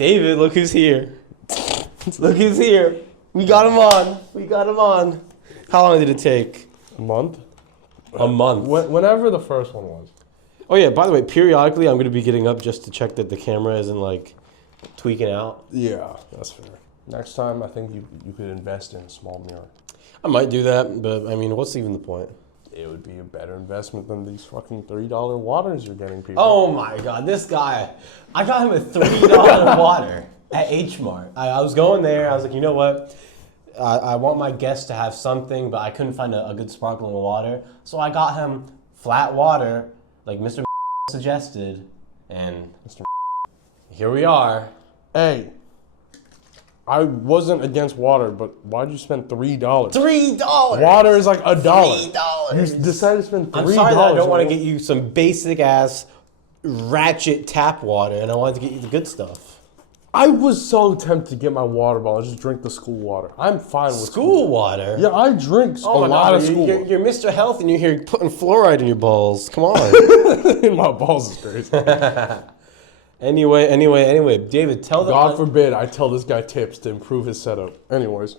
David, look who's here. Look who's here. We got him on. How long did it take? A month? A month. Whenever the first one was. Oh yeah, by the way, periodically I'm going to be getting up just to check that the camera isn't like tweaking out. Yeah, that's fair. Next time, I think you could invest in a small mirror. I might do that, but I mean, what's even the point? It would be a better investment than these fucking $3 waters you're getting people. Oh my God, this guy. I got him a $3 water at H Mart. I was going there. I was like, you know what? I want my guests to have something, but I couldn't find a good sparkling water. So I got him flat water, like Mr. suggested. And Mr. here we are. Hey, I wasn't against water, but why'd you spend $3? $3! Water is like $1. $3! You decided to spend $3. I'm sorry that I don't want to get you some basic ass ratchet tap water, and I wanted to get you the good stuff. I was so tempted to get my water bottle and just drink the school water. I'm fine with School water? Yeah, I drink a lot of school water. You're Mr. Health and you're here putting fluoride in your balls. Come on. In my balls is crazy. Anyway, David, tell the... God forbid I tell this guy tips to improve his setup. Anyways.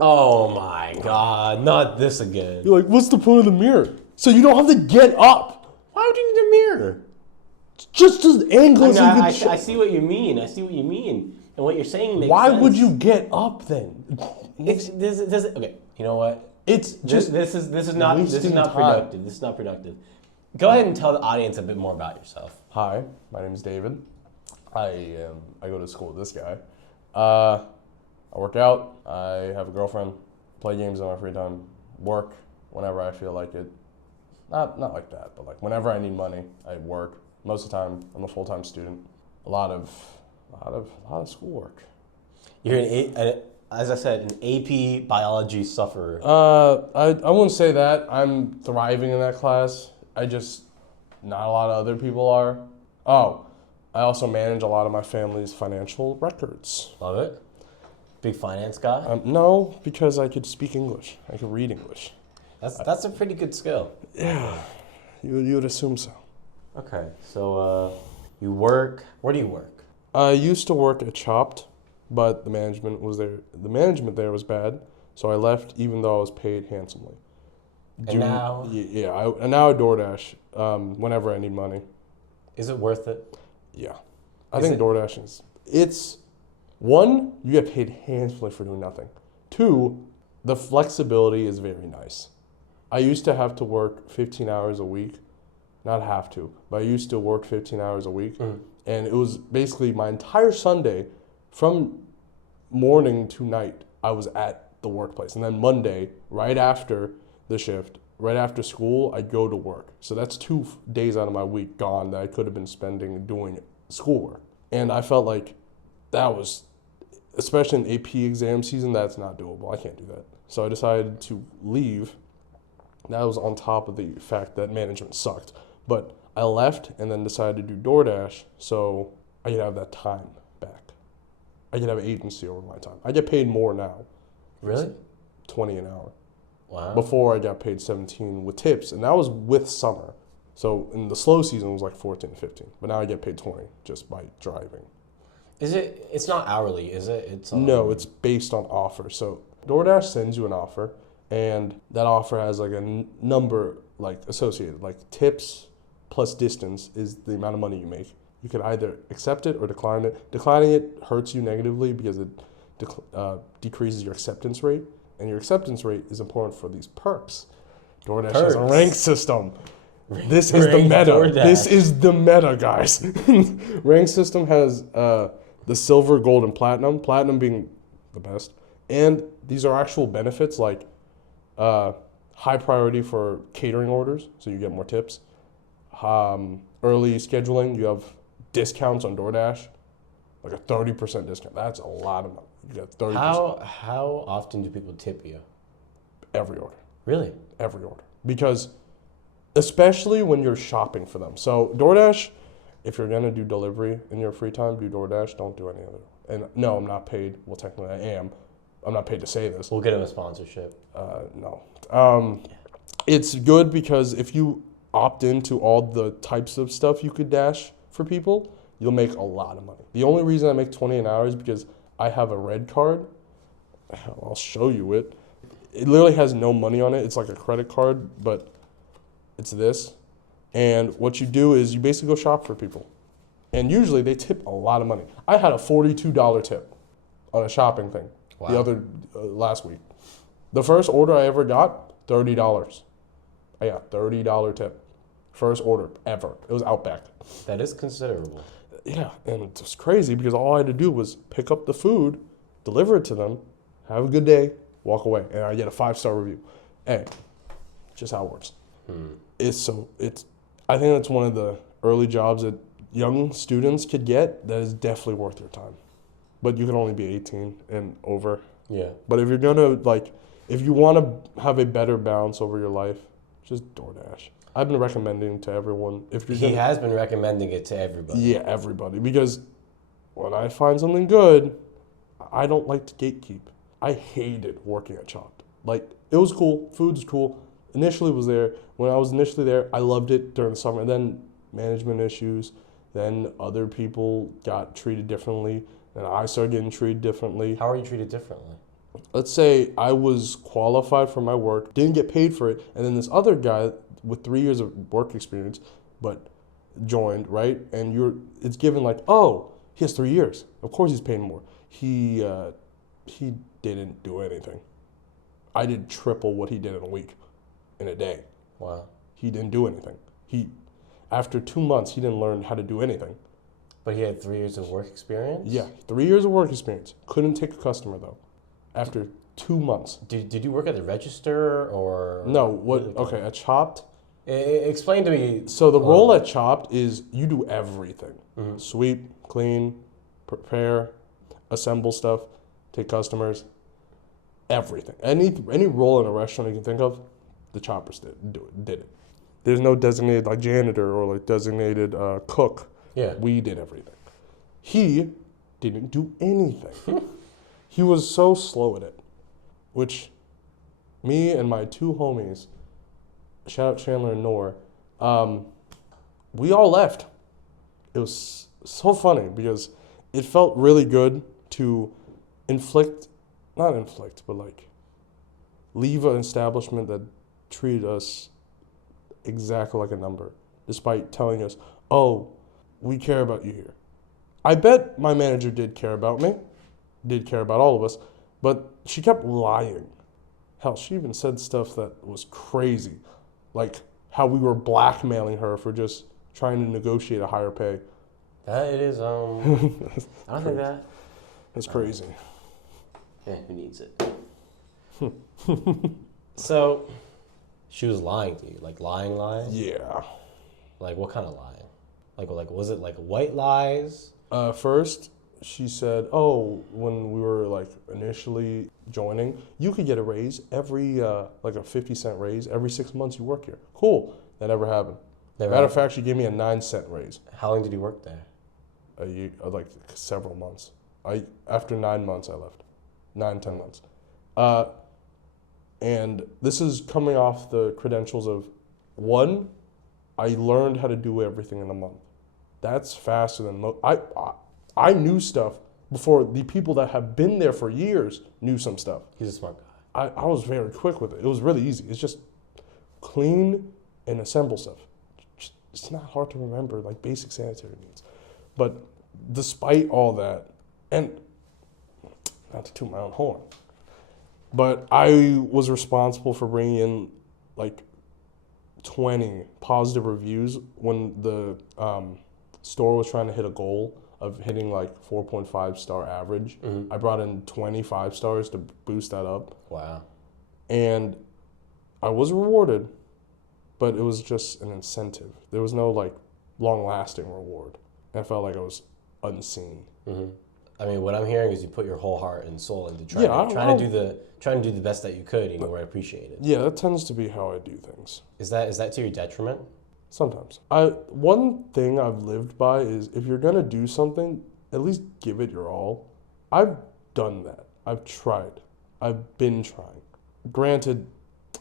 Oh my God, not this again. You're like, what's the point of the mirror? So you don't have to get up. Why would you need a mirror? Just as angles I see what you mean. And what you're saying makes Why sense. would you get up then? Okay, you know what? It's just this is not productive. This is not productive. Go ahead and tell the audience a bit more about yourself. Hi, my name is David. I go to school with this guy. I work out. I have a girlfriend. Play games in my free time. Work whenever I feel like it. Not like that, but like whenever I need money, I work. Most of the time, I'm a full-time student. A lot of schoolwork. You're as I said, an AP biology sufferer. I wouldn't say that. I'm thriving in that class. Not a lot of other people are. Oh, I also manage a lot of my family's financial records. Love it. Big finance guy? No, because I could speak English. I could read English. That's a pretty good skill. Yeah, you would assume so. Okay, so you work. Where do you work? I used to work at Chopped, but the management there was bad, so I left even though I was paid handsomely. Now? Yeah, and now I DoorDash whenever I need money. Is it worth it? Yeah. I think DoorDash it's one, you get paid handsomely for doing nothing. Two, the flexibility is very nice. I used to have to work 15 hours a week. Not have to, but I used to work 15 hours a week. Mm. And it was basically my entire Sunday from morning to night, I was at the workplace. And then Monday, right after the shift, right after school, I go to work. So that's 2 days out of my week gone that I could have been spending doing schoolwork. And I felt like that was, especially in AP exam season, that's not doable. I can't do that. So I decided to leave. That was on top of the fact that management sucked. But I left and then decided to do DoorDash so I could have that time back. I could have agency over my time. I get paid more now. Really? $20 an hour. Wow. Before I got paid $17 with tips, and that was with summer. So in the slow season it was like $14, $15. But now I get paid $20 just by driving. It's not hourly, is it? No, it's based on offer. So DoorDash sends you an offer, and that offer has like a number like associated, like tips plus distance is the amount of money you make. You can either accept it or decline it. Declining it hurts you negatively because it decreases your acceptance rate, and your acceptance rate is important for these perks. DoorDash has a rank system. This is the meta. DoorDash. This is the meta, guys. Rank system has the silver, gold, and platinum. Platinum being the best. And these are actual benefits like high priority for catering orders, so you get more tips. Early scheduling, you have discounts on DoorDash, like a 30% discount. That's a lot of money. You get 30%. How often do people tip you? Every order. Really? Every order. Because especially when you're shopping for them. So DoorDash, if you're gonna do delivery in your free time, do DoorDash, don't do any other. And no, I'm not paid. Well, technically I am. I'm not paid to say this. We'll get him a sponsorship. No. It's good because if you opt into all the types of stuff you could dash for people, you'll make a lot of money. The only reason I make 20 an hour is because I have a red card. I'll show you it. It literally has no money on it. It's like a credit card, but it's this. And what you do is you basically go shop for people. And usually they tip a lot of money. I had a $42 tip on a shopping thing the other last week. The first order I ever got, $30. I got $30 tip. First order ever. It was Outback. That is considerable. Yeah, and it was crazy because all I had to do was pick up the food, deliver it to them, have a good day, walk away, and I get a 5-star review. Hey, just how it works. I think that's one of the early jobs that young students could get that is definitely worth their time. But you can only be 18 and over. Yeah. But if you're gonna if you want to have a better balance over your life, just DoorDash. I've been recommending to everyone. He has been recommending it to everybody. Yeah, everybody. Because when I find something good, I don't like to gatekeep. I hated working at Chopped. Like, it was cool. Food's cool. Initially was there. When I was initially there, I loved it during the summer. And then management issues. Then other people got treated differently. And I started getting treated differently. How are you treated differently? Let's say I was qualified for my work, didn't get paid for it, and then this other guy with 3 years of work experience, but joined, right? And it's given like, oh, he has 3 years. Of course he's paying more. He didn't do anything. I did triple what he did in a week, in a day. Wow. He didn't do anything. After 2 months, he didn't learn how to do anything. But he had 3 years of work experience? Yeah, 3 years of work experience. Couldn't take a customer though. After 2 months. Did you work at the register or? No, okay, at Chopped. Explain to me. So the role at Chopped is you do everything. Mm-hmm. Sweep, clean, prepare, assemble stuff, take customers, everything. Any role in a restaurant you can think of, the Choppers did it. There's no designated like janitor or like designated cook. Yeah. We did everything. He didn't do anything. He was so slow at it, which me and my 2 homies, shout out Chandler and Noor, we all left. It was so funny because it felt really good to but like leave an establishment that treated us exactly like a number, despite telling us, oh, we care about you here. I bet my manager did care about me, did care about all of us, but she kept lying. Hell, she even said stuff that was crazy, like how we were blackmailing her for just trying to negotiate a higher pay. That it is, I don't think that. That's crazy. Yeah, who needs it? So, she was lying to you, like lying? Yeah. Like what kind of lying? Like was it like white lies? First, she said, oh, when we were like initially joining, you could get a raise every, like a 50-cent raise every 6 months you work here. Cool. That never happened. Matter of fact, she gave me a 9-cent raise. How long did you work there? A year, like several months. After 9 months, I left. 9-10 months. And this is coming off the credentials of, 1, I learned how to do everything in a month. That's faster than most. I knew stuff before the people that have been there for years knew some stuff. He's a smart guy. I was very quick with it. It was really easy. It's just clean and assemble stuff. It's not hard to remember, like basic sanitary needs. But despite all that, and not to toot my own horn, but I was responsible for bringing in like 20 positive reviews when the store was trying to hit a goal of hitting like 4.5 star average. Mm-hmm. I brought in 25 stars to boost that up. Wow. And I was rewarded, but it was just an incentive. There was no like long-lasting reward. I felt like I was unseen. Mm-hmm. I mean, what I'm hearing is you put your whole heart and soul into trying to do the best that you could, and you were appreciated. Yeah, that tends to be how I do things. Is that to your detriment? Sometimes. One thing I've lived by is if you're gonna do something, at least give it your all. I've done that. I've tried. I've been trying. Granted,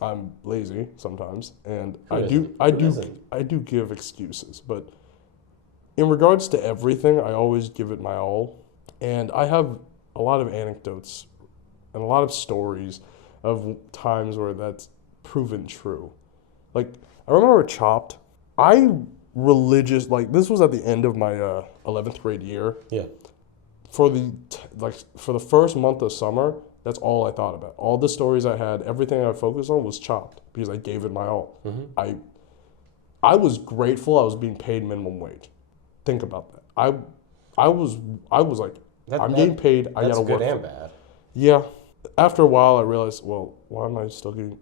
I'm lazy sometimes, and I do give excuses, but in regards to everything, I always give it my all. And I have a lot of anecdotes and a lot of stories of times where that's proven true. Like, I remember Chopped. This was at the end of my 11th grade year. Yeah. For the first month of summer, that's all I thought about. All the stories I had, everything I focused on was Chopped because I gave it my all. Mm-hmm. I was grateful I was being paid minimum wage. Think about that. I was like, I'm getting paid. I gotta work. That's good and bad. Yeah. After a while, I realized, well, why am I still getting?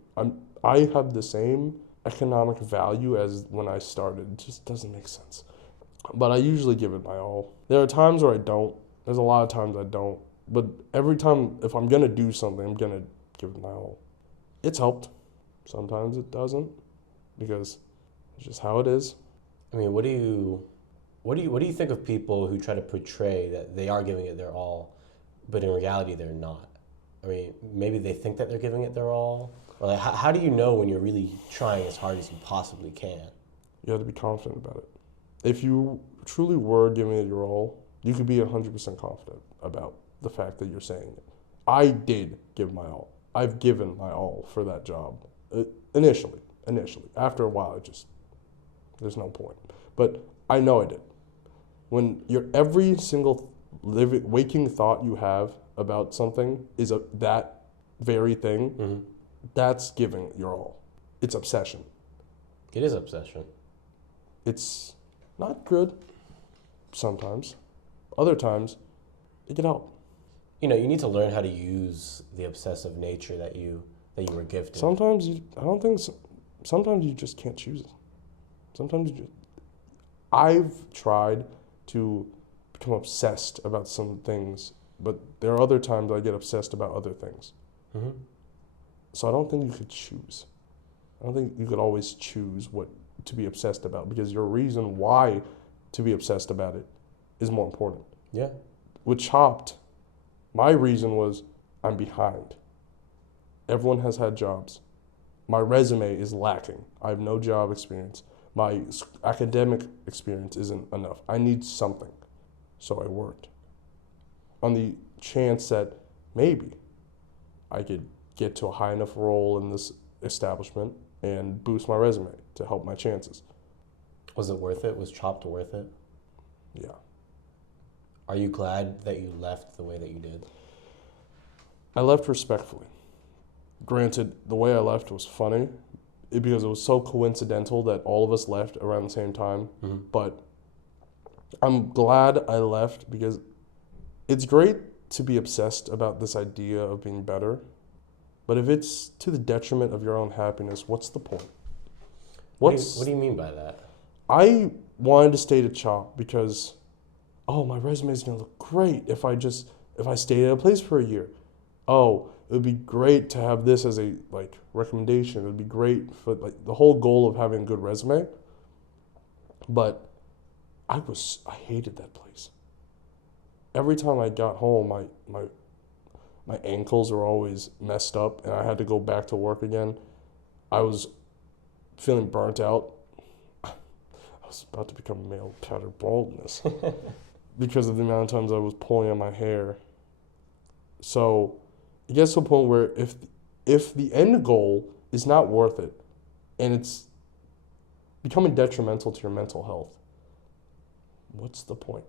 I have the same economic value as when I started. It just doesn't make sense. But I usually give it my all. There are times where I don't. There's a lot of times I don't. But every time, if I'm gonna do something, I'm gonna give it my all. It's helped. Sometimes it doesn't, because it's just how it is. I mean, what do you think of people who try to portray that they are giving it their all, but in reality they're not? I mean, maybe they think that they're giving it their all. Or like, how do you know when you're really trying as hard as you possibly can? You have to be confident about it. If you truly were giving it your all, you could be 100% confident about the fact that you're saying it. I did give my all. I've given my all for that job. Initially. After a while, there's no point. But I know I did. When every single waking thought you have about something is that very thing, Mm-hmm. that's giving your all. It's obsession. It is obsession. It's not good sometimes. Other times, it can help. You know, you need to learn how to use the obsessive nature that you were gifted. Sometimes sometimes you just can't choose it. I've tried to become obsessed about some things, but there are other times I get obsessed about other things. Mm-hmm. So I don't think you could choose. I don't think you could always choose what to be obsessed about, because your reason why to be obsessed about it is more important. Yeah. With Chopped, my reason was I'm behind. Everyone has had jobs. My resume is lacking. I have no job experience. My academic experience isn't enough. I need something. So I worked on the chance that maybe I could get to a high enough role in this establishment and boost my resume to help my chances. Was it worth it? Was Chopped worth it? Yeah. Are you glad that you left the way that you did? I left respectfully. Granted, the way I left was funny because it was so coincidental that all of us left around the same time. Mm-hmm. But I'm glad I left because it's great to be obsessed about this idea of being better. But if it's to the detriment of your own happiness, what's the point? What do you mean by that? I wanted to stay to Chop because, my resume is going to look great if I stayed at a place for a year. Oh, it would be great to have this as a recommendation. It would be great for the whole goal of having a good resume. But I hated that place. Every time I got home, my ankles were always messed up, and I had to go back to work again. I was feeling burnt out. I was about to become male pattern baldness because of the amount of times I was pulling on my hair. So it gets to a point where if the end goal is not worth it, and it's becoming detrimental to your mental health, what's the point?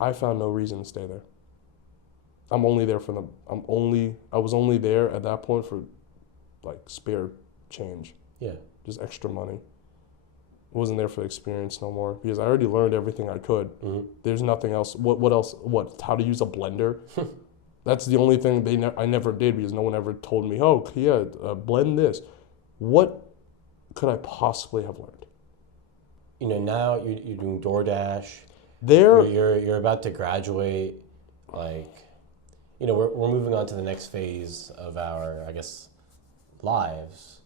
I found no reason to stay there. I'm only there for them. I was only there at that point for spare change. Yeah. Just extra money. Wasn't there for the experience no more because I already learned everything I could. Mm-hmm. There's nothing else. What else? How to use a blender? That's the only thing I never did because no one ever told me, blend this. What could I possibly have learned? You know, now you're doing DoorDash. There, You're about to graduate. We're moving on to the next phase of our, I guess, lives.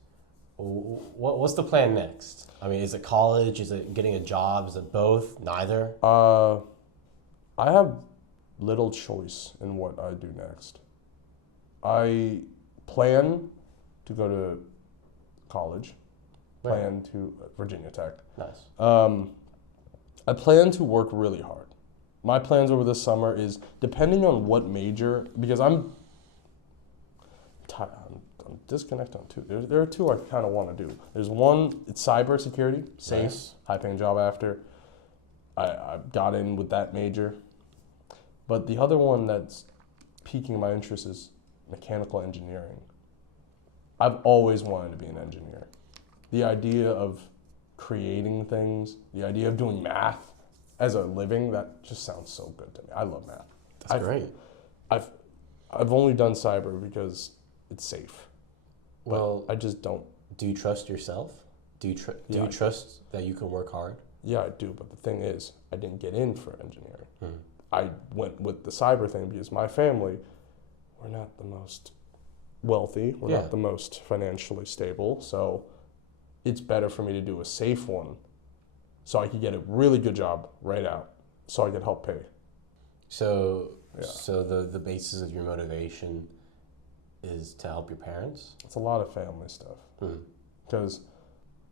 What's the plan next? I mean, is it college? Is it getting a job? Is it both? Neither? I have little choice in what I do next. I plan to go to college. Plan to Virginia Tech. Nice. I plan to work really hard. My plans over this summer is, depending on what major, because I'm disconnected on two. There are two I kind of want to do. There's one, it's cybersecurity, safe, Nice. high-paying job after. I got in with that major. But the other one that's piquing my interest is mechanical engineering. I've always wanted to be an engineer. The idea of creating things, the idea of doing math as a living, that just sounds so good to me. I love math. That's great. I've only done cyber because it's safe. Well, I just don't. do you trust yourself? Do you trust that you can work hard? Yeah, I do. But the thing is, I didn't get in for engineering. I went with the cyber thing because my family, we're not the most wealthy. We're not the most financially stable. So it's better for me to do a safe one so I could get a really good job right out so I could help pay. So the basis of your motivation is to help your parents? It's a lot of family stuff. Because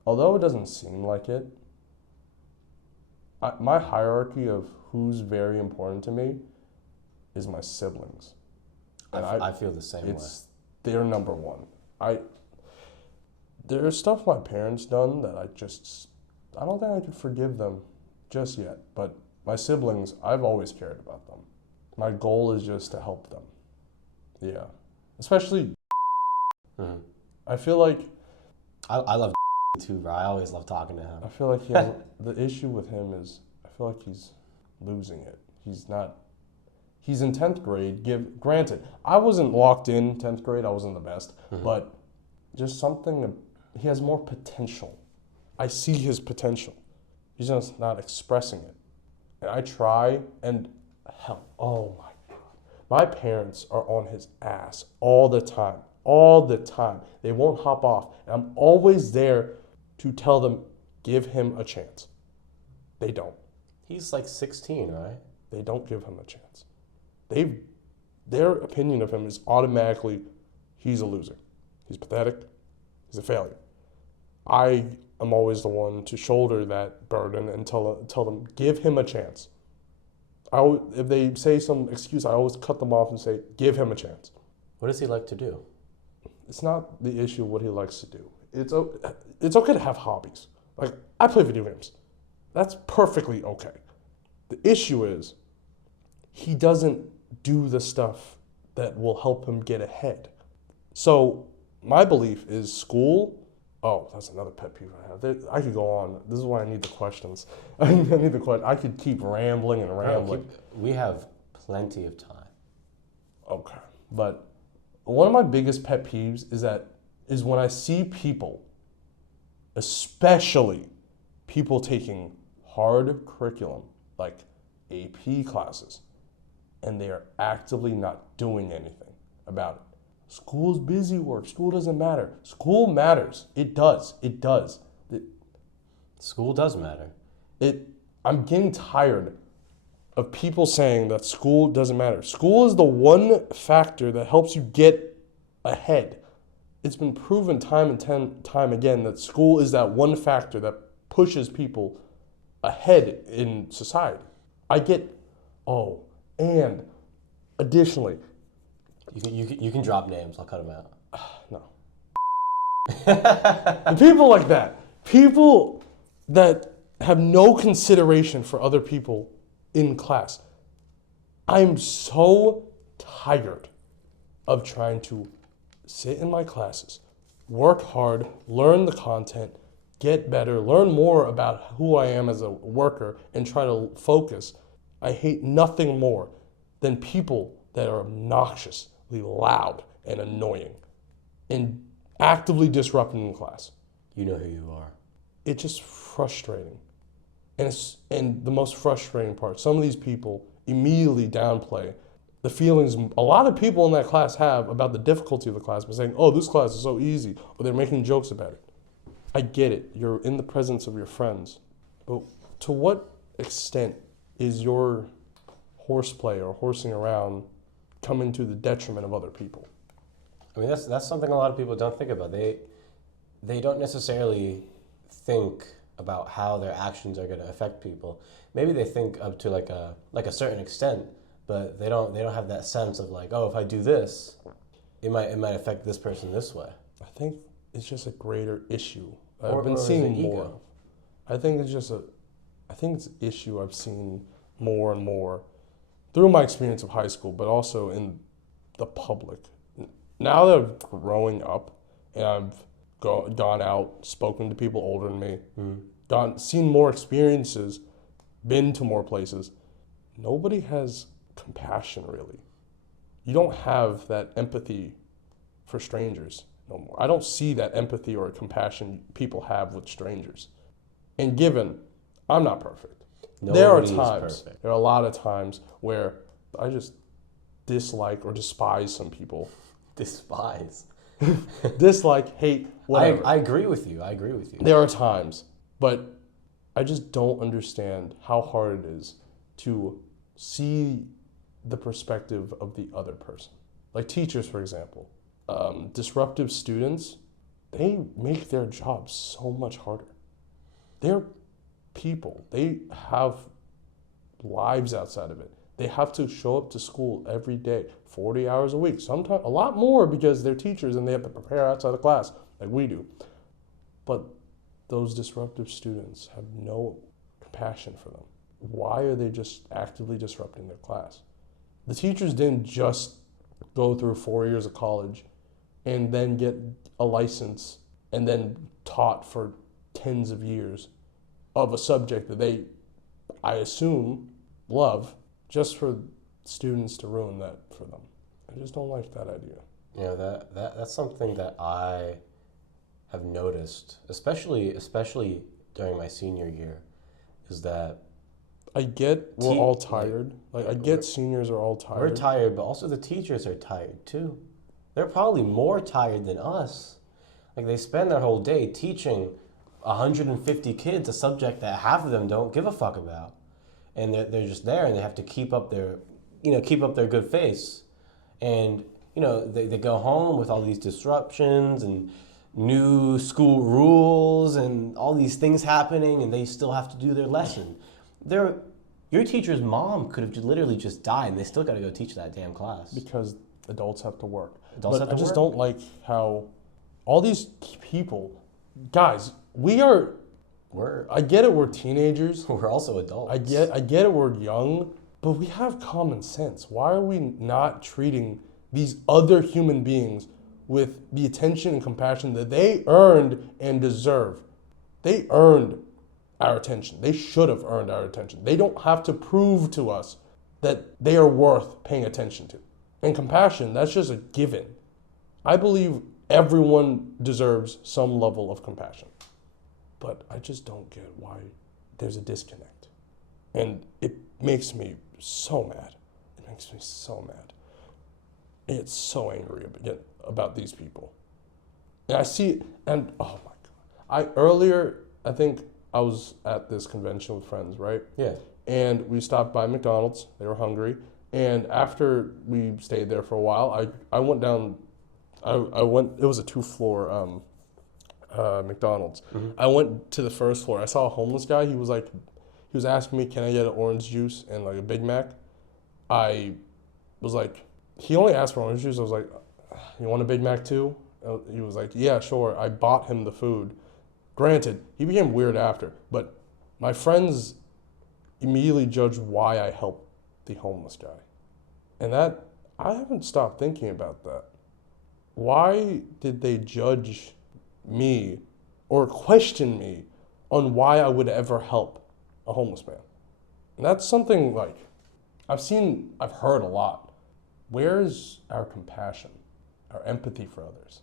although it doesn't seem like it, my hierarchy of who's very important to me is my siblings. And I feel the same way. They're number one. There's stuff my parents done that I don't think I could forgive them just yet. But my siblings, I've always cared about them. My goal is just to help them. Yeah. Especially, I feel like... I love too, bro. I always love talking to him. I feel like the issue with him is, I feel like he's losing it. He's in 10th grade. Granted, I wasn't locked in 10th grade. I wasn't the best. But just something, he has more potential. I see his potential. He's just not expressing it. And I try, and hell, oh my God. My parents are on his ass all the time. All the time. They won't hop off. And I'm always there to tell them, give him a chance. They don't. He's like 16, right? They don't give him a chance. Their opinion of him is automatically, he's a loser. He's pathetic. He's a failure. I am always the one to shoulder that burden and tell them, give him a chance. If they say some excuse, I always cut them off and say, give him a chance. What does he like to do? It's not the issue what he likes to do. It's okay to have hobbies. Like, I play video games. That's perfectly okay. The issue is he doesn't do the stuff that will help him get ahead. So my belief is school. Oh, that's another pet peeve I have. I could go on. This is why I need the questions. I need the question. I could keep rambling and rambling. We have plenty of time. Okay. But one of my biggest pet peeves is when I see people, especially people taking hard curriculum like AP classes, and they are actively not doing anything about it. School's busy work. School doesn't matter. School matters. It does. It does. School does matter. I'm getting tired of people saying that school doesn't matter. School is the one factor that helps you get ahead. It's been proven time and time again that school is that one factor that pushes people ahead in society. And additionally, you can drop names. I'll cut them out. No. People like that. People that have no consideration for other people in class. I'm so tired of trying to sit in my classes, work hard, learn the content, get better, learn more about who I am as a worker, and try to focus. I hate nothing more than people that are obnoxiously loud and annoying and actively disrupting the class. You know who you are. It's just frustrating. And the most frustrating part, some of these people immediately downplay the feelings a lot of people in that class have about the difficulty of the class by saying, oh, this class is so easy, or they're making jokes about it. I get it. You're in the presence of your friends. But to what extent is your horseplay or horsing around coming to the detriment of other people? I mean, that's something a lot of people don't think about. They don't necessarily think about how their actions are going to affect people. Maybe they think up to like a certain extent, but they don't have that sense of like, oh, if I do this, it might affect this person this way. I think it's just a greater issue. Or- I've been or is seeing it more. ego? I think it's an issue I've seen more and more through my experience of high school, but also in the public. Now that I'm growing up and I've gone out, spoken to people older than me, seen more experiences, been to more places, nobody has compassion really. You don't have that empathy for strangers no more. I don't see that empathy or compassion people have with strangers. And given I'm not perfect, there are Nobody is times, perfect. there are a lot of times where I just dislike or despise some people. Despise. Dislike, hate, whatever. I agree with you. There are times, but I just don't understand how hard it is to see the perspective of the other person. Like teachers, for example. Disruptive students, they make their jobs so much harder. They're people. They have lives outside of it. They have to show up to school every day, 40 hours a week, sometimes a lot more because they're teachers and they have to prepare outside of class like we do. But those disruptive students have no compassion for them. Why are they just actively disrupting their class? The teachers didn't just go through 4 years of college and then get a license and then taught for tens of years of a subject that they, I assume, love, just for students to ruin that for them. I just don't like that idea. You know, that's something that I have noticed, especially during my senior year, is that I get we're all tired. Like I get seniors are all tired. we're tired, but also the teachers are tired too. They're probably more tired than us. Like they spend their whole day teaching 150 kids a subject that half of them don't give a fuck about, and they're just there and they have to keep up their good face, and they go home with all these disruptions and new school rules and all these things happening, and they still have to do their lesson. Your teacher's mom could have literally just died, and they still got to go teach that damn class. Because adults have to work. Adults have to I just work. don't like how all these people, guys, I get it, we're teenagers. We're also adults. I get it, we're young, but we have common sense. Why are we not treating these other human beings with the attention and compassion that they earned and deserve? They earned our attention. They should have earned our attention. They don't have to prove to us that they are worth paying attention to. And compassion, that's just a given. I believe everyone deserves some level of compassion. But I just don't get why there's a disconnect. And it makes me so mad. It makes me so mad. It's so angry about these people. And I see, and oh my God. I think I was at this convention with friends, right? Yeah. And we stopped by McDonald's. They were hungry. And after we stayed there for a while, I went down, it was a 2-floor McDonald's. Mm-hmm. I went to the first floor. I saw a homeless guy. He was asking me, can I get an orange juice and like a Big Mac? I was like, he only asked for orange juice. I was like, you want a Big Mac too? He was like, yeah, sure. I bought him the food. Granted, he became weird after, but my friends immediately judged why I helped the homeless guy. And that, I haven't stopped thinking about that. Why did they judge me or question me on why I would ever help a homeless man? And that's something like I've heard a lot. Where is our compassion, our empathy for others?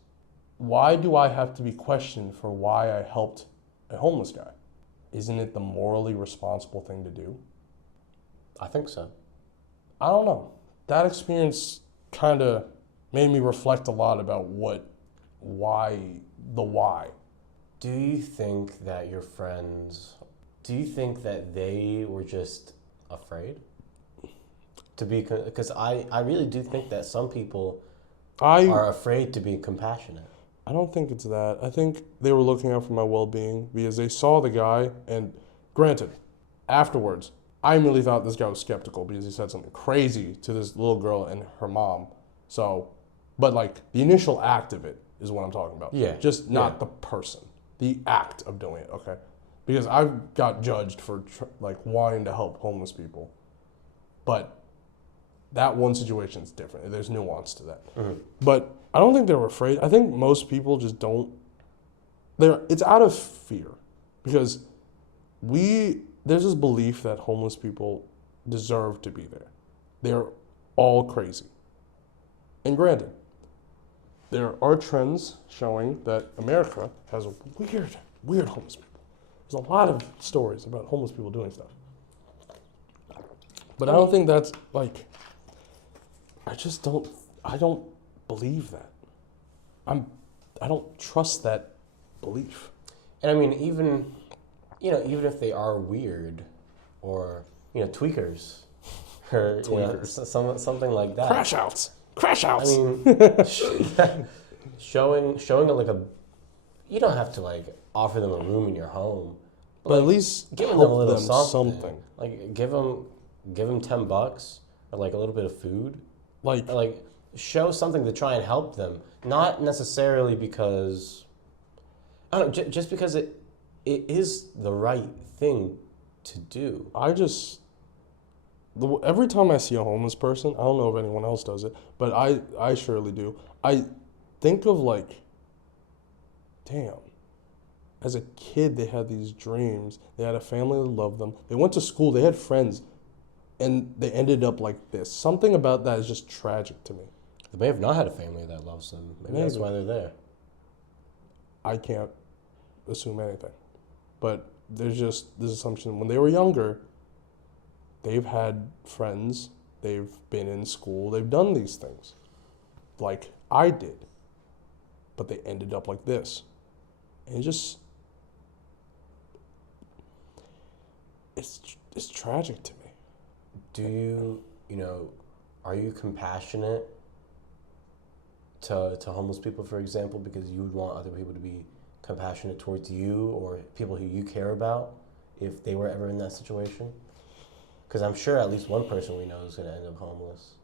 Why do I have to be questioned for why I helped a homeless guy? Isn't it the morally responsible thing to do? I think so. I don't know. That experience kind of made me reflect a lot about why. Do you think that your friends, they were just afraid? Because I really do think that some people are afraid to be compassionate. I don't think it's that. I think they were looking out for my well-being because they saw the guy, and granted, afterwards, I immediately thought this guy was skeptical because he said something crazy to this little girl and her mom. So, but like the initial act of it is what I'm talking about. Yeah. Just not Yeah. the person, the act of doing it. Okay, because I got judged for like wanting to help homeless people, but that one situation is different. There's nuance to that. Mhm. But I don't think they were afraid. I think most people just don't. It's out of fear because there's this belief that homeless people deserve to be there. They're all crazy. And granted, there are trends showing that America has a weird homeless people. There's a lot of stories about homeless people doing stuff. But I don't think that's like, I don't believe that. I don't trust that belief. And I mean, even if they are weird, or tweakers, or something like that. Crash outs. I mean, showing like a, you don't have to like offer them a room in your home, But at least giving help them a little them something. Like give them $10 or like a little bit of food. Like, Or like show something to try and help them, not necessarily because I don't know, just because it is the right thing to do. every time I see a homeless person, I don't know if anyone else does it, but I surely do. I think of like, damn, as a kid, they had these dreams. They had a family that loved them. They went to school. They had friends, and they ended up like this. Something about that is just tragic to me. They may have not had a family that loves them. Maybe that's why they're there. I can't assume anything, but there's just this assumption when they were younger, they've had friends, they've been in school, they've done these things, like I did, but they ended up like this, and it's tragic to me. Do are you compassionate to homeless people, for example, because you would want other people to be compassionate towards you or people who you care about if they were ever in that situation? Because I'm sure at least one person we know is going to end up homeless.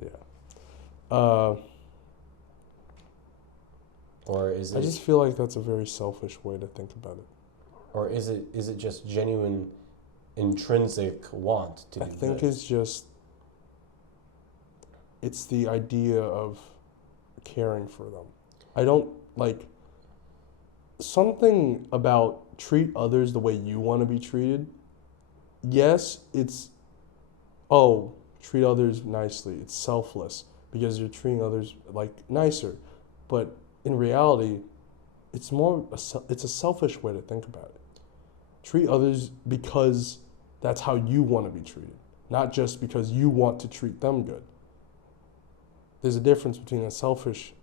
Yeah. Or is it? I just feel like that's a very selfish way to think about it. Or is it just genuine, intrinsic want to do I think good? it's the idea of caring for them. I don't like something about treat others the way you want to be treated. Yes, treat others nicely. It's selfless because you're treating others like nicer. But in reality, it's a selfish way to think about it. Treat others because that's how you want to be treated, not just because you want to treat them good. There's a difference between a selfish,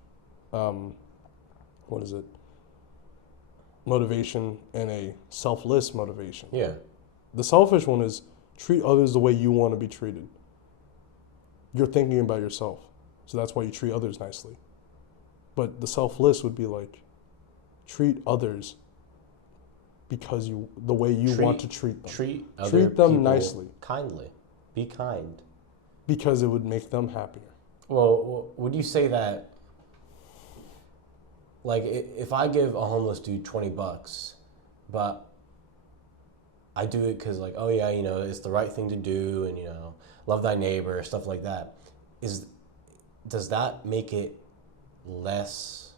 motivation and a selfless motivation. Yeah. The selfish one is treat others the way you want to be treated. You're thinking about yourself, so that's why you treat others nicely. But the selfless would be like, treat others because the way you want to treat them. Treat them nicely. Kindly. Be kind. Because it would make them happier. Well, would you say that, like, if I give a homeless dude $20, but I do it because, like, oh yeah, it's the right thing to do, and love thy neighbor, stuff like that, does that make it less?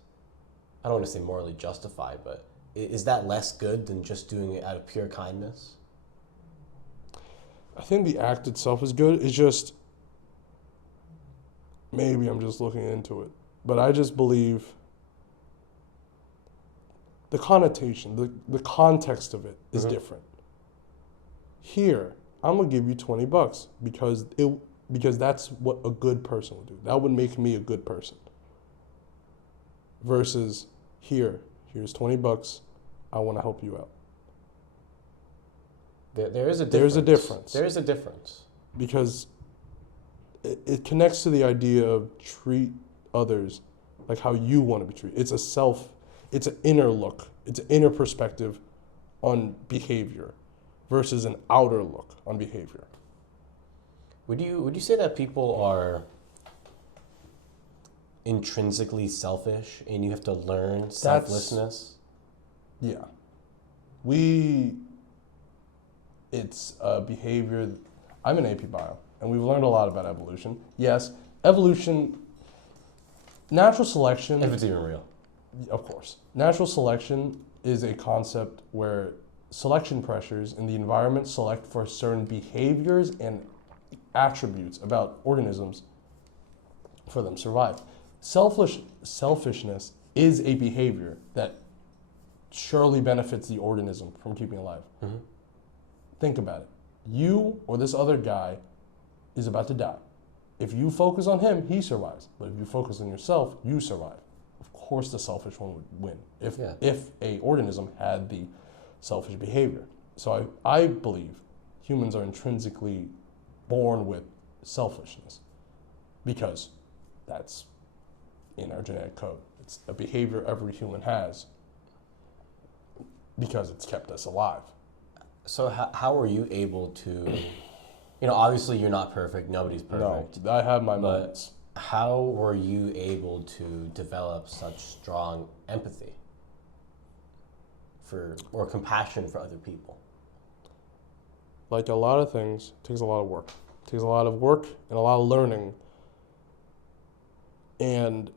I don't want to say morally justified, but is that less good than just doing it out of pure kindness? I think the act itself is good. It's just, maybe I'm just looking into it, but I just believe the connotation, the context of it is different. Here, I'm gonna give you $20 because that's what a good person would do. That would make me a good person. Versus here's $20. I want to help you out. There is a difference. There's a difference. There is a difference. Because it connects to the idea of treat others like how you want to be treated. It's an inner look. It's an inner perspective on behavior versus an outer look on behavior. Would you say that people are intrinsically selfish and you have to learn selflessness? Yeah. It's a behavior. I'm an AP Bio, and we've learned a lot about evolution. Yes, evolution, natural selection. If it's even real. Of course. Natural selection is a concept where selection pressures in the environment select for certain behaviors and attributes about organisms for them to survive. Selfishness is a behavior that surely benefits the organism from keeping alive. Mm-hmm. Think about it. You or this other guy is about to die. If you focus on him, he survives. But if you focus on yourself, you survive. Of course the selfish one would win if a organism had the selfish behavior. So I believe humans are intrinsically born with selfishness because that's in our genetic code. It's a behavior every human has because it's kept us alive. So how are you able to, obviously you're not perfect, nobody's perfect. No, I have my moments. How were you able to develop such strong empathy or compassion for other people? Like a lot of things, it takes a lot of work. It takes a lot of work and a lot of learning. And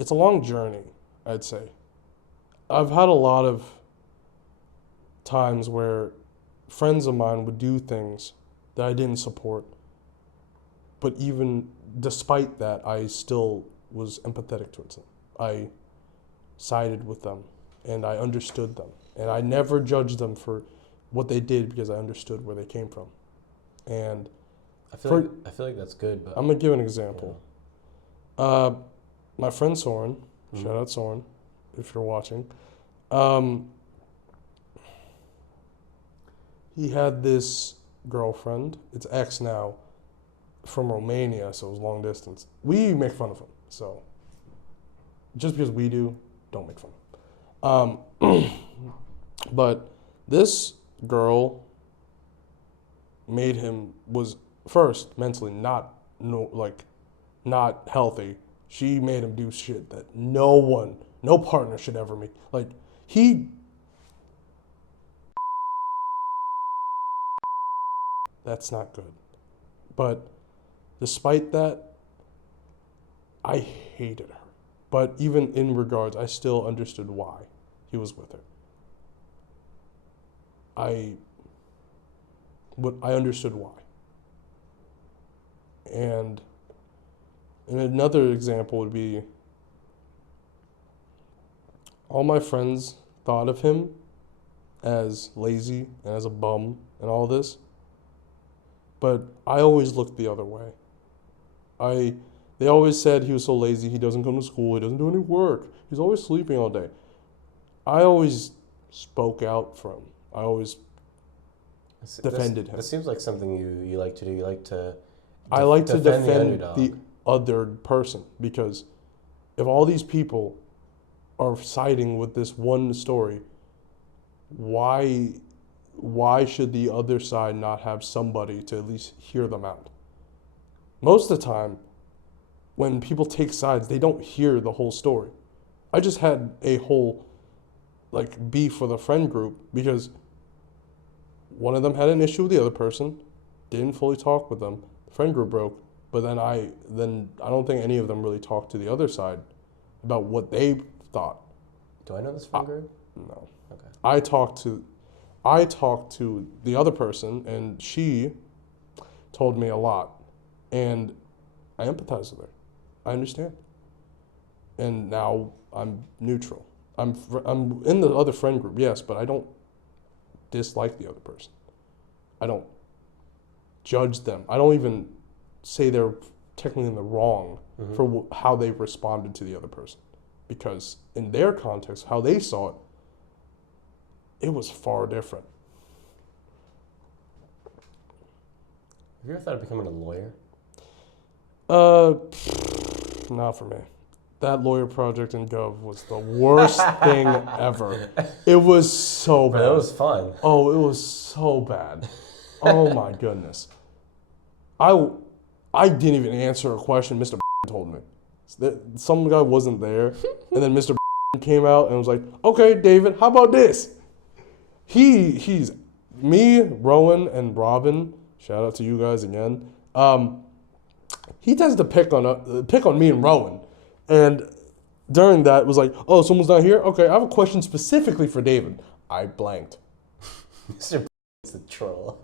it's a long journey, I'd say. I've had a lot of times where friends of mine would do things that I didn't support. But even despite that, I still was empathetic towards them. I sided with them and I understood them. And I never judged them for what they did because I understood where they came from. And I feel like that's good. But I'm going to give an example. Yeah. My friend Soren, shout out Soren if you're watching, he had this girlfriend, it's ex now, from Romania, so it was long distance. We make fun of him, so just because we do, don't make fun of him. But this girl was first mentally not healthy. She made him do shit that no partner should ever make. Like, that's not good. But despite that, I hated her. But even in regards, I still understood why he was with her. I understood why. And another example would be all my friends thought of him as lazy and as a bum and all this. But I always looked the other way. They always said he was so lazy, he doesn't come to school, he doesn't do any work, he's always sleeping all day. I always spoke out for him. I always defended him. This seems like something you like to do. You like to I like to defend the other person, because if all these people are siding with this one story, why should the other side not have somebody to at least hear them out? Most of the time, when people take sides, they don't hear the whole story. I just had a whole beef with a friend group because one of them had an issue with the other person, didn't fully talk with them. The friend group broke, but then I don't think any of them really talked to the other side about what they thought. Do I know this friend group? No. Okay. I talked to the other person, and she told me a lot, and I empathize with her. I understand. And now I'm neutral. I'm in the other friend group, yes, but I don't dislike the other person. I don't judge them. I don't even say they're technically in the wrong for how they responded to the other person, because in their context, how they saw it was far different. you ever thought of becoming a lawyer? Not for me. That lawyer project in Gov was the worst thing ever. It was so bad. But it was fun. Oh, it was so bad. Oh my goodness. I didn't even answer a question Mr. told me. Some guy wasn't there, and then Mr. came out and was like, "Okay, David, how about this?" He's me, Rowan, and Robin. Shout out to you guys again. He tends to pick on me and Rowan, and during that was like, "Oh, someone's not here. Okay, I have a question specifically for David." I blanked. Mr. is a troll.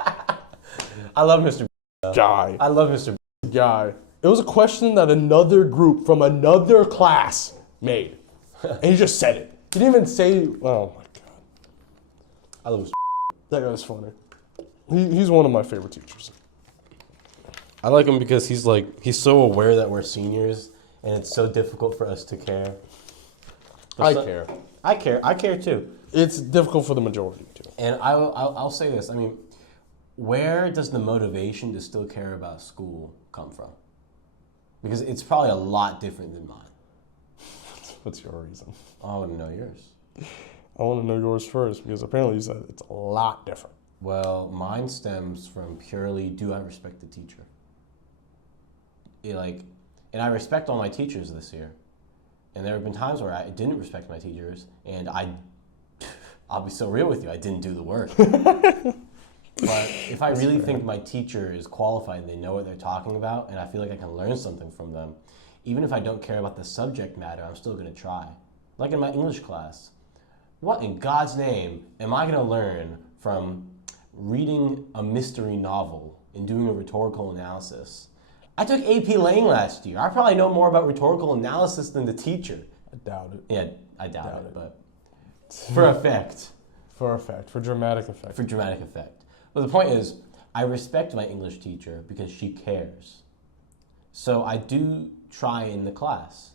I love Mr. Guy. I love Mr. Guy. It was a question that another group from another class made, and he just said it. He didn't even say, "Oh my god." I love Mr. That guy's funny. He's one of my favorite teachers. I like him because he's so aware that we're seniors and it's so difficult for us to care. Care. I care too. It's difficult for the majority too. And I'll say this. I mean, where does the motivation to still care about school come from? Because it's probably a lot different than mine. What's your reason? I want to know yours. I want to know yours first because apparently you said it's a lot different. Well, mine stems from purely, do I respect the teacher? And I respect all my teachers this year. And there have been times where I didn't respect my teachers, and I'll be so real with you, I didn't do the work. But if I really think my teacher is qualified and they know what they're talking about, and I feel like I can learn something from them, even if I don't care about the subject matter, I'm still going to try. Like in my English class, what in God's name am I going to learn from reading a mystery novel and doing a rhetorical analysis? I took AP Lang last year. I probably know more about rhetorical analysis than the teacher. I doubt it. Yeah, I doubt it, but for effect. For dramatic effect. For dramatic effect. But the point is, I respect my English teacher because she cares. So I do try in the class.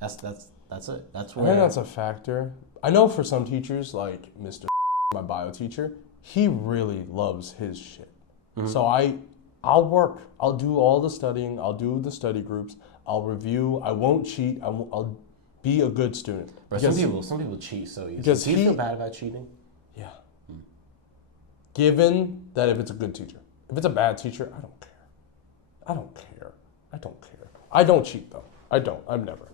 That's it. That's where I think that's a factor. I know for some teachers, like Mr. my bio teacher, he really loves his shit. Mm-hmm. So I'll work. I'll do all the studying. I'll do the study groups. I'll review. I won't cheat. I'll be a good student. But some people cheat so easily. Do you feel bad about cheating? Yeah. Given that if it's a good teacher. If it's a bad teacher, I don't care. I don't care. I don't cheat though. I don't. I've never.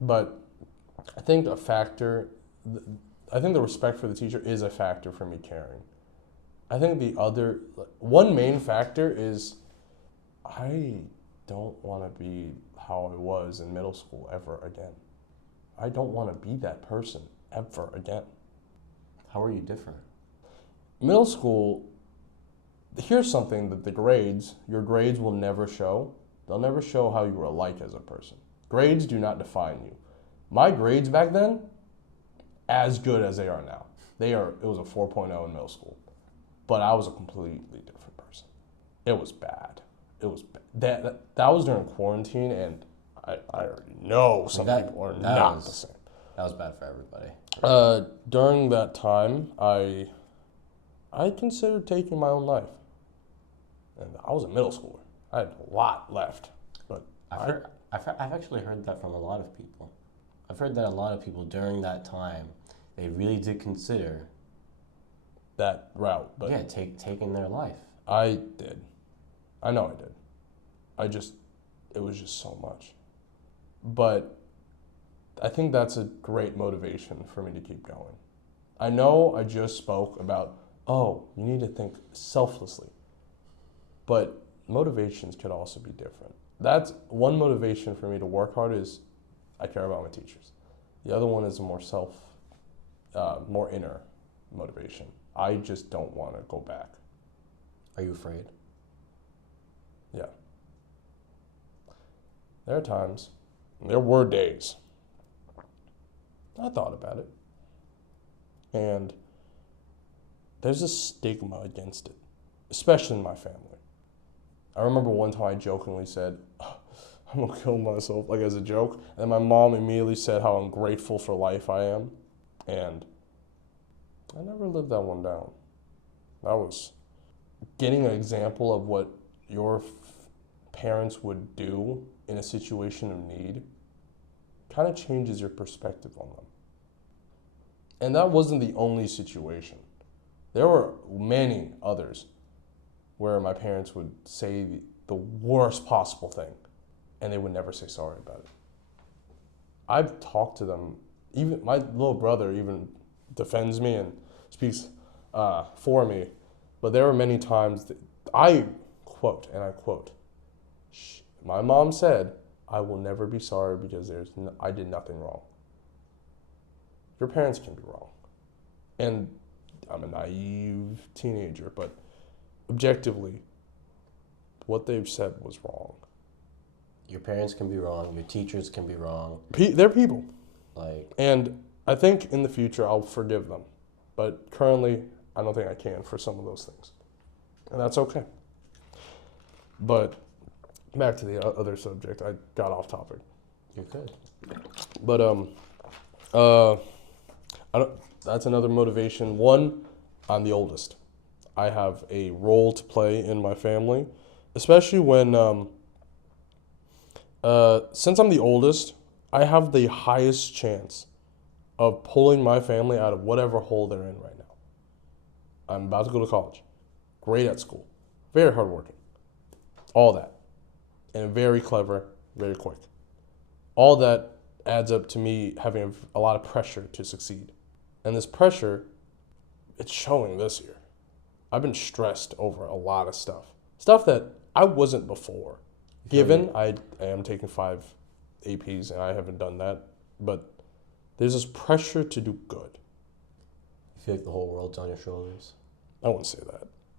But I think a factor, I think the respect for the teacher is a factor for me caring. I think one main factor is I don't want to be how I was in middle school ever again. I don't want to be that person ever again. How are you different? Middle school, here's something that your grades will never show. They'll never show how you were like as a person. Grades do not define you. My grades back then, as good as they are now. It was a 4.0 in middle school. But I was a completely different person. It was bad. That was during quarantine, and I already know some people are not the same. That was bad for everybody. During that time, I considered taking my own life. And I was a middle schooler. I had a lot left. But I've actually heard that from a lot of people. I've heard that a lot of people during that time, they really did consider that route. But yeah, taking their life. I did. I know I did. It was just so much. But I think that's a great motivation for me to keep going. I know I just spoke about, you need to think selflessly. But motivations could also be different. That's one motivation for me to work hard is I care about my teachers. The other one is a more inner motivation. I just don't want to go back. Are you afraid? Yeah. There were days I thought about it. And there's a stigma against it, especially in my family. I remember one time I jokingly said, I'm going to kill myself, like as a joke. And my mom immediately said how ungrateful for life I am. And I never lived that one down. That was getting an example of what your parents would do in a situation of need kind of changes your perspective on them. And that wasn't the only situation. There were many others where my parents would say the worst possible thing and they would never say sorry about it. I've talked to them, even my little brother even defends me and speaks for me, but there were many times that I quote, my mom said, "I will never be sorry because I did nothing wrong." Your parents can be wrong. And I'm a naive teenager, but objectively, what they've said was wrong. Your parents can be wrong. Your teachers can be wrong. They're people. Like, and I think in the future I'll forgive them. But currently, I don't think I can for some of those things. And that's okay. But back to the other subject. I got off topic. you're good. But that's another motivation. One, I'm the oldest. I have a role to play in my family, especially when since I'm the oldest, I have the highest chance of pulling my family out of whatever hole they're in right now. I'm about to go to college, great at school, very hardworking, all that, and very clever, very quick. All that adds up to me having a lot of pressure to succeed. And this pressure, it's showing this year. I've been stressed over a lot of stuff that I wasn't before. Given I am taking 5 APs and I haven't done that, but there's this pressure to do good. You feel like the whole world's on your shoulders? I wouldn't say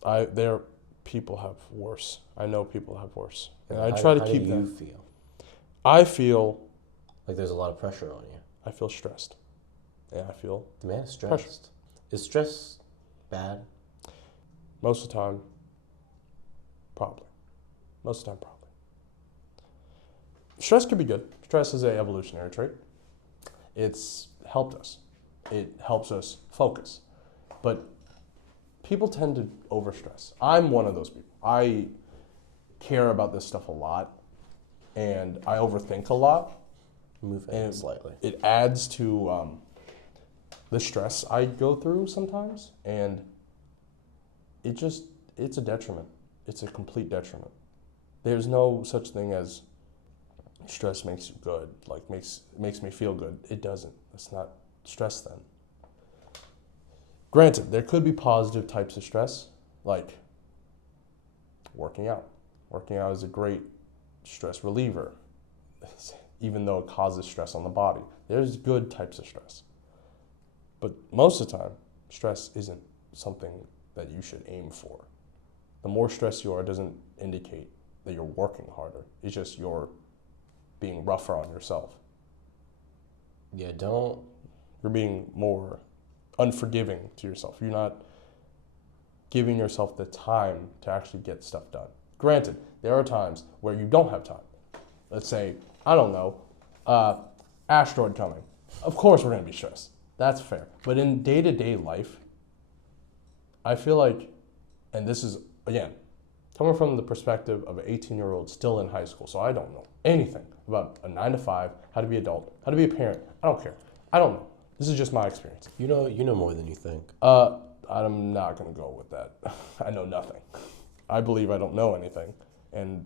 that. People have worse. I know people have worse. And I How try to keep do you that. feel? I feel Like there's a lot of pressure on you. I feel stressed. Yeah, I feel The man is stressed. Pressure. Is stress bad? most of the time, probably. Most of the time, probably. Stress could be good. Stress is an evolutionary trait. It's helped us. It helps us focus. But people tend to overstress. I'm one of those people. I care about this stuff a lot, and I overthink a lot. Move in And slightly. it adds to the stress I go through sometimes, and it's a detriment. It's a complete detriment. There's no such thing as stress makes you good, like makes me feel good. It doesn't. It's not stress then. Granted, there could be positive types of stress, like working out. Working out is a great stress reliever, even though it causes stress on the body. There's good types of stress. But most of the time, stress isn't something that you should aim for. The more stressed you are doesn't indicate that you're working harder. It's just you're being rougher on yourself. Yeah, You're being more unforgiving to yourself. You're not giving yourself the time to actually get stuff done. Granted, there are times where you don't have time. Let's say, I don't know, asteroid coming. Of course we're going to be stressed. That's fair. But in day-to-day life, I feel like, and this is, again, coming from the perspective of an 18-year-old still in high school, so I don't know anything about a 9 to 5, how to be an adult, how to be a parent. I don't care. I don't know. This is just my experience. you know more than you think. I'm not going to go with that. I know nothing. I believe I don't know anything, and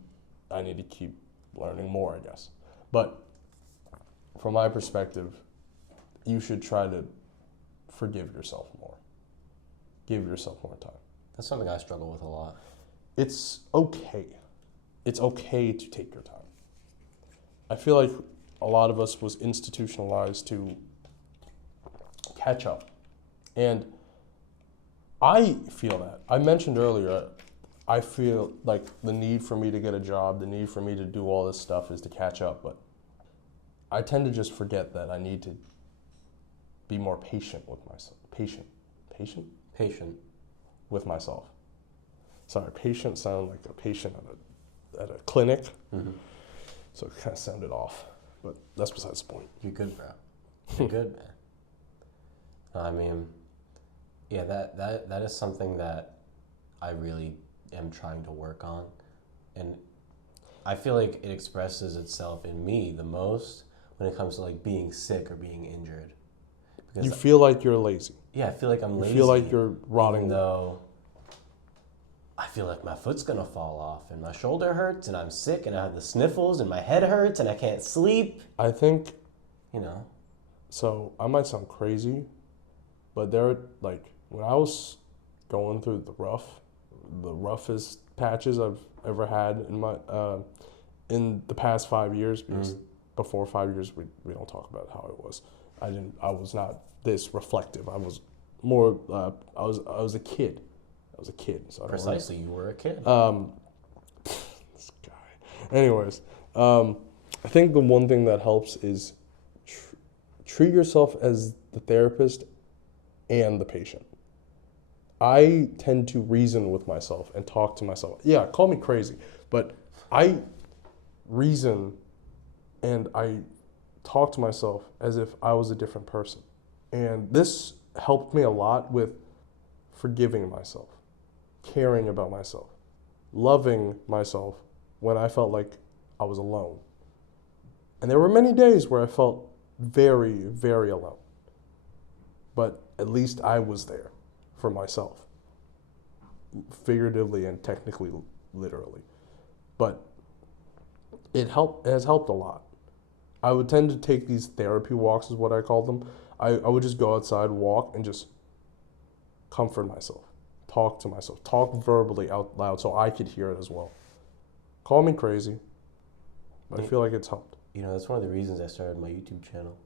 I need to keep learning more, I guess. But from my perspective, you should try to forgive yourself more. Give yourself more time. That's something I struggle with a lot. It's okay. It's okay to take your time. I feel like a lot of us was institutionalized to catch up. And I feel that. I mentioned earlier, I feel like the need for me to get a job, the need for me to do all this stuff is to catch up. But I tend to just forget that I need to be more patient with myself. Patient with myself. Sorry, patient sounded like a patient at a clinic. Mm-hmm. So it kind of sounded off. But that's besides the point. You're good, bro. You're good, man. I mean, yeah, that is something that I really am trying to work on. And I feel like it expresses itself in me the most when it comes to like being sick or being injured. Because You feel like you're lazy. yeah, I feel like I'm You lazy. feel like you're rotting. Even though I feel like my foot's gonna fall off and my shoulder hurts and I'm sick and I have the sniffles and my head hurts and I can't sleep. I think, You know. so I might sound crazy, but there, like, when I was going through the roughest patches I've ever had in the past 5 years, because before 5 years we don't talk about how it was. I was not this reflective. I was more I was a kid. I was a kid. So I don't Precisely, you were a kid. this guy. Anyways, I think the one thing that helps is treat yourself as the therapist and the patient. I tend to reason with myself and talk to myself. Yeah, call me crazy, but I reason and I talk to myself as if I was a different person. And this helped me a lot with forgiving myself, caring about myself, loving myself when I felt like I was alone. And there were many days where I felt very, very alone. But at least I was there for myself, figuratively and technically, literally. But it has helped a lot. I would tend to take these therapy walks, is what I call them. I would just go outside, walk, and just comfort myself, talk to myself, talk verbally out loud so I could hear it as well. Call me crazy, but I feel like it's helped. You know, that's one of the reasons I started my YouTube channel.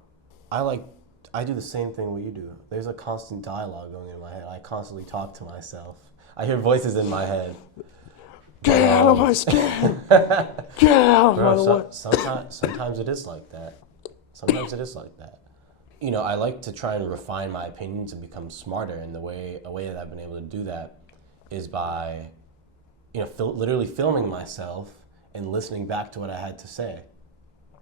I do the same thing what you do. There's a constant dialogue going in my head. I constantly talk to myself. I hear voices in my head. Get out of my skin! Get out of my way! Sometimes it is like that. Sometimes it is like that. You know, I like to try and refine my opinions and become smarter. And a way that I've been able to do that is by, you know, literally filming myself and listening back to what I had to say.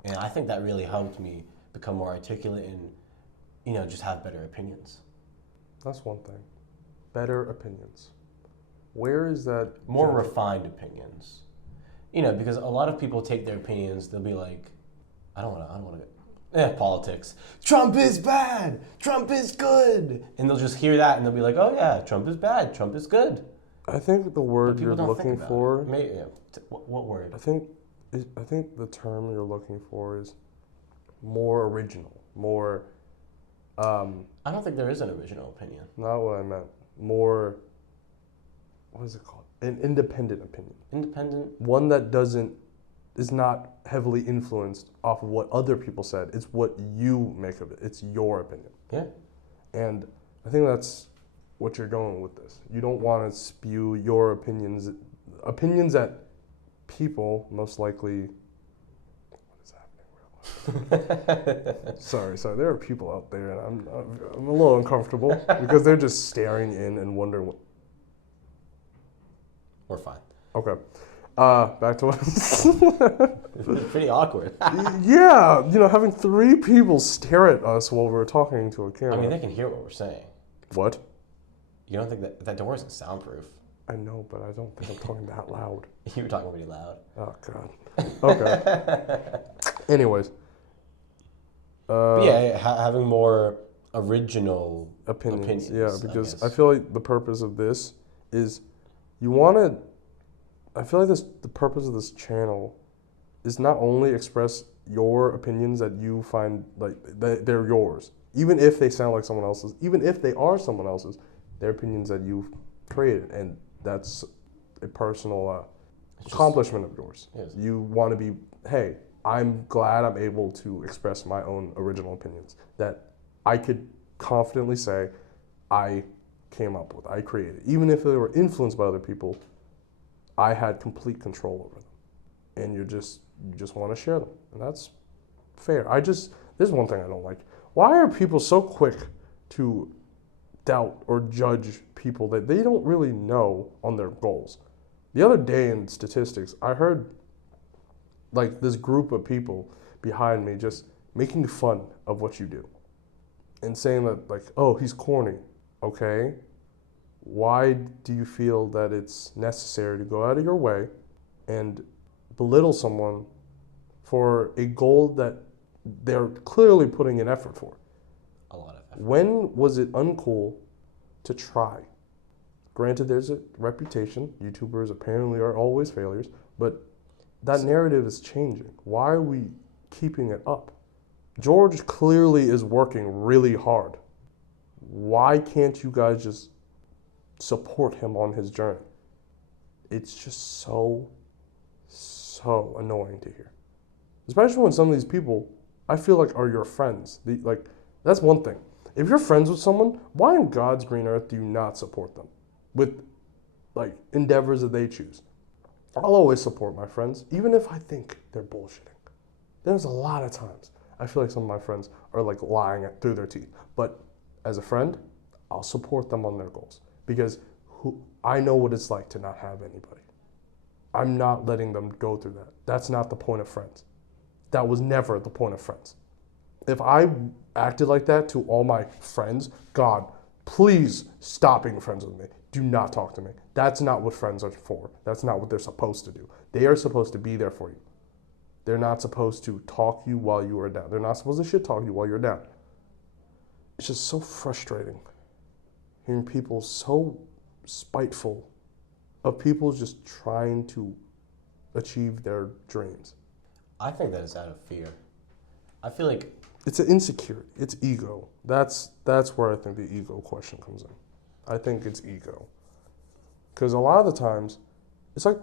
And I think that really helped me become more articulate and, you know, just have better opinions. That's one thing. Better opinions. Where is that? More refined opinions. You know, because a lot of people take their opinions, they'll be like, I don't want to politics. Trump is bad. Trump is good. And they'll just hear that and they'll be like, oh yeah, Trump is bad. Trump is good. I think the word you're looking for. What word? I think the term you're looking for is more original, more. I don't think there is an original opinion. Not what I meant. More. What is it called? An independent opinion. Independent. One that is not heavily influenced off of what other people said. It's what you make of it. It's your opinion. Yeah. And I think that's what you're going with this. You don't want to spew your opinions that people most likely. What is happening? sorry. There are people out there, and I'm a little uncomfortable because they're just staring in and wondering what. We're fine. Okay. Back to what. It's pretty awkward. Yeah, you know, having 3 people stare at us while we're talking to a camera. I mean, they can hear what we're saying. What? You don't think that door isn't soundproof? I know, but I don't think I'm talking that loud. You were talking pretty loud. Oh, God. Okay. Anyways. But yeah, having more original opinions. Yeah, because I feel like the purpose of this is I feel like the purpose of this channel is not only express your opinions that you find like they're yours, even if they sound like someone else's, even if they are someone else's, they're opinions that you've created, and that's a personal accomplishment of yours. Yes. You want to be, hey, I'm glad I'm able to express my own original opinions that I could confidently say I came up with, I created. Even if they were influenced by other people, I had complete control over them. And you just want to share them. And that's fair. There's one thing I don't like. Why are people so quick to doubt or judge people that they don't really know on their goals? The other day in statistics, I heard like this group of people behind me just making fun of what you do and saying that like, oh, he's corny. Okay. Why do you feel that it's necessary to go out of your way and belittle someone for a goal that they're clearly putting in effort for? A lot of effort. When was it uncool to try? Granted, there's a reputation. YouTubers apparently are always failures, but that narrative is changing. Why are we keeping it up? George clearly is working really hard. Why can't you guys just support him on his journey? It's just so annoying to hear. Especially when some of these people, I feel like, are your friends. That's one thing. If you're friends with someone, why in God's green earth do you not support them with like endeavors that they choose? I'll always support my friends, even if I think they're bullshitting. There's a lot of times I feel like some of my friends are like lying through their teeth. But as a friend, I'll support them on their goals because I know what it's like to not have anybody. I'm not letting them go through that. That's not the point of friends. That was never the point of friends. If I acted like that to all my friends, God, please stop being friends with me. Do not talk to me. That's not what friends are for. That's not what they're supposed to do. They are supposed to be there for you. They're not supposed to talk you while you are down. They're not supposed to shit talk you while you're down. It's just so frustrating hearing people so spiteful of people just trying to achieve their dreams. I think that is out of fear. I feel like it's an insecurity. It's ego. That's where I think the ego question comes in. I think it's ego, because a lot of the times, it's like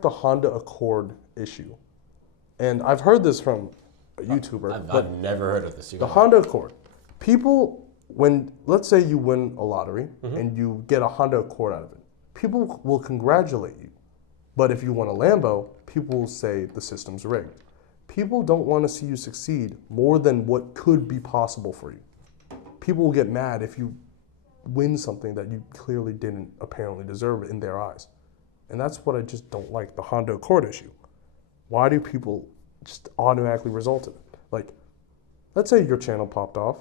the Honda Accord issue, and I've heard this from a YouTuber. I've never heard of this. The Honda Accord. People, when let's say you win a lottery and you get a Honda Accord out of it, people will congratulate you, but if you won a Lambo, people will say the system's rigged. People don't want to see you succeed more than what could be possible for you. People will get mad if you win something that you clearly didn't apparently deserve in their eyes. And that's what I just don't like, the Honda Accord issue. Why do people just automatically result in it? Like, let's say your channel popped off.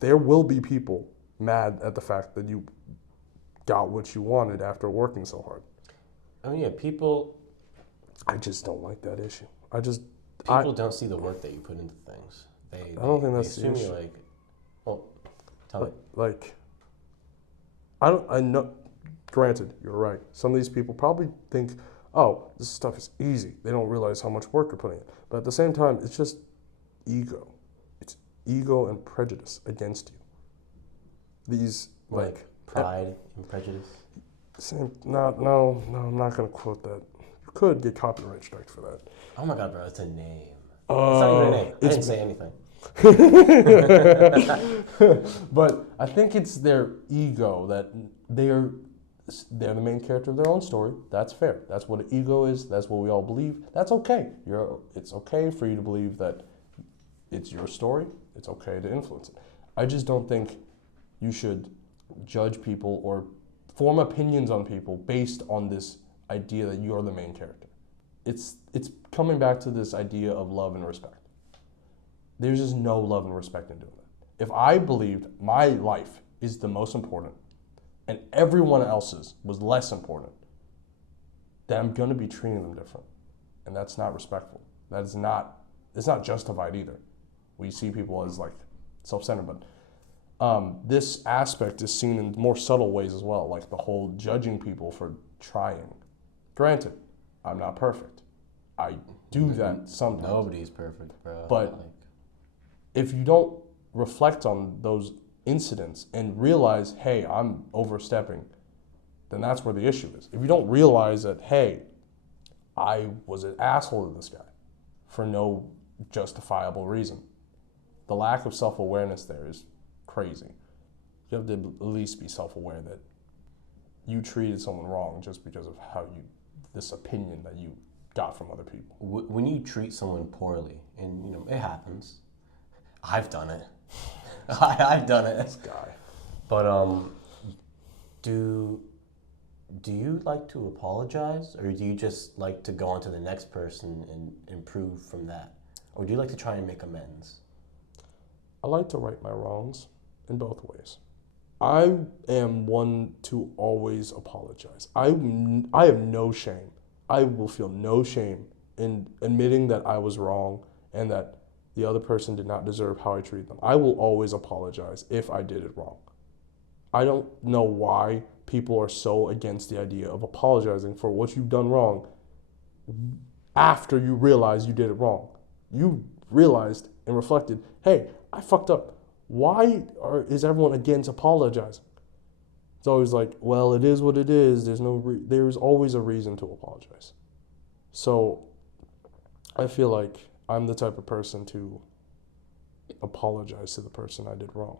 There will be people mad at the fact that you got what you wanted after working so hard. I mean, yeah, people... I just don't like that issue. People don't see the work that you put into things. I don't think that's the issue. Tell me. Like, I know, granted, you're right. Some of these people probably think, oh, this stuff is easy. They don't realize how much work you're putting in. But at the same time, it's just ego. It's ego and prejudice against you. These, like pride and prejudice? No, I'm not going to quote that. You could get copyright striked for that. Oh my God, bro, it's a name. It's not even a name. I didn't say anything. But I think it's their ego that they're the main character of their own story. That's fair. That's what an ego is. That's what we all believe. That's okay. It's okay for you to believe that it's your story. It's okay to influence it. I just don't think you should judge people or form opinions on people based on this idea that you're the main character. It's coming back to this idea of love and respect. There's just no love and respect in doing that. If I believed my life is the most important and everyone else's was less important, then I'm going to be treating them different. And that's not respectful. It's not justified either. We see people as like self-centered, but this aspect is seen in more subtle ways as well, like the whole judging people for trying. Granted, I'm not perfect. I do that sometimes. Nobody's perfect, bro. But if you don't reflect on those incidents and realize, hey, I'm overstepping, then that's where the issue is. If you don't realize that, hey, I was an asshole to this guy for no justifiable reason, the lack of self-awareness there is crazy. You have to at least be self-aware that you treated someone wrong just because of this opinion that you got from other people. When you treat someone poorly, and it happens, I've done it. I've done it. This guy. But do you like to apologize, or do you just like to go on to the next person and improve from that, or do you like to try and make amends? I like to right my wrongs in both ways. I am one to always apologize. I have no shame. I will feel no shame in admitting that I was wrong and that the other person did not deserve how I treated them. I will always apologize if I did it wrong. I don't know why people are so against the idea of apologizing for what you've done wrong after you realize you did it wrong. You realized and reflected, hey, I fucked up. Why is everyone against apologizing? It's always like, well, it is what it is. There's always a reason to apologize. So I feel like I'm the type of person to apologize to the person I did wrong.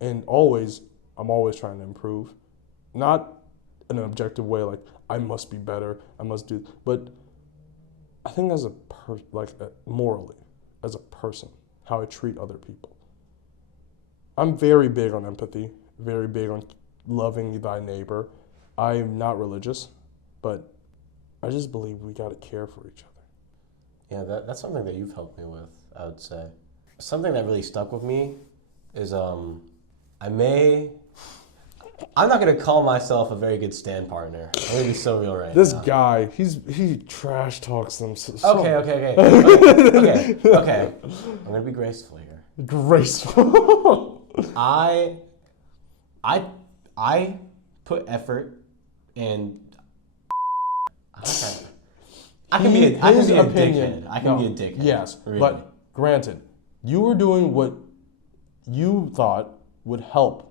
And I'm always trying to improve. Not in an objective way, like I must be better, I must do, but I think morally, as a person, how I treat other people. I'm very big on empathy, very big on loving thy neighbor. I'm not religious, but I just believe we gotta care for each other. Yeah, that's something that you've helped me with, I would say. Something that really stuck with me is I'm not gonna call myself a very good stand partner. I'm gonna be so real right This now. guy, he trash talks them. Okay. I'm gonna be graceful here. Graceful. I put effort and I can be a dickhead. I can be a dickhead. Yes, really. but granted, you were doing what you thought would help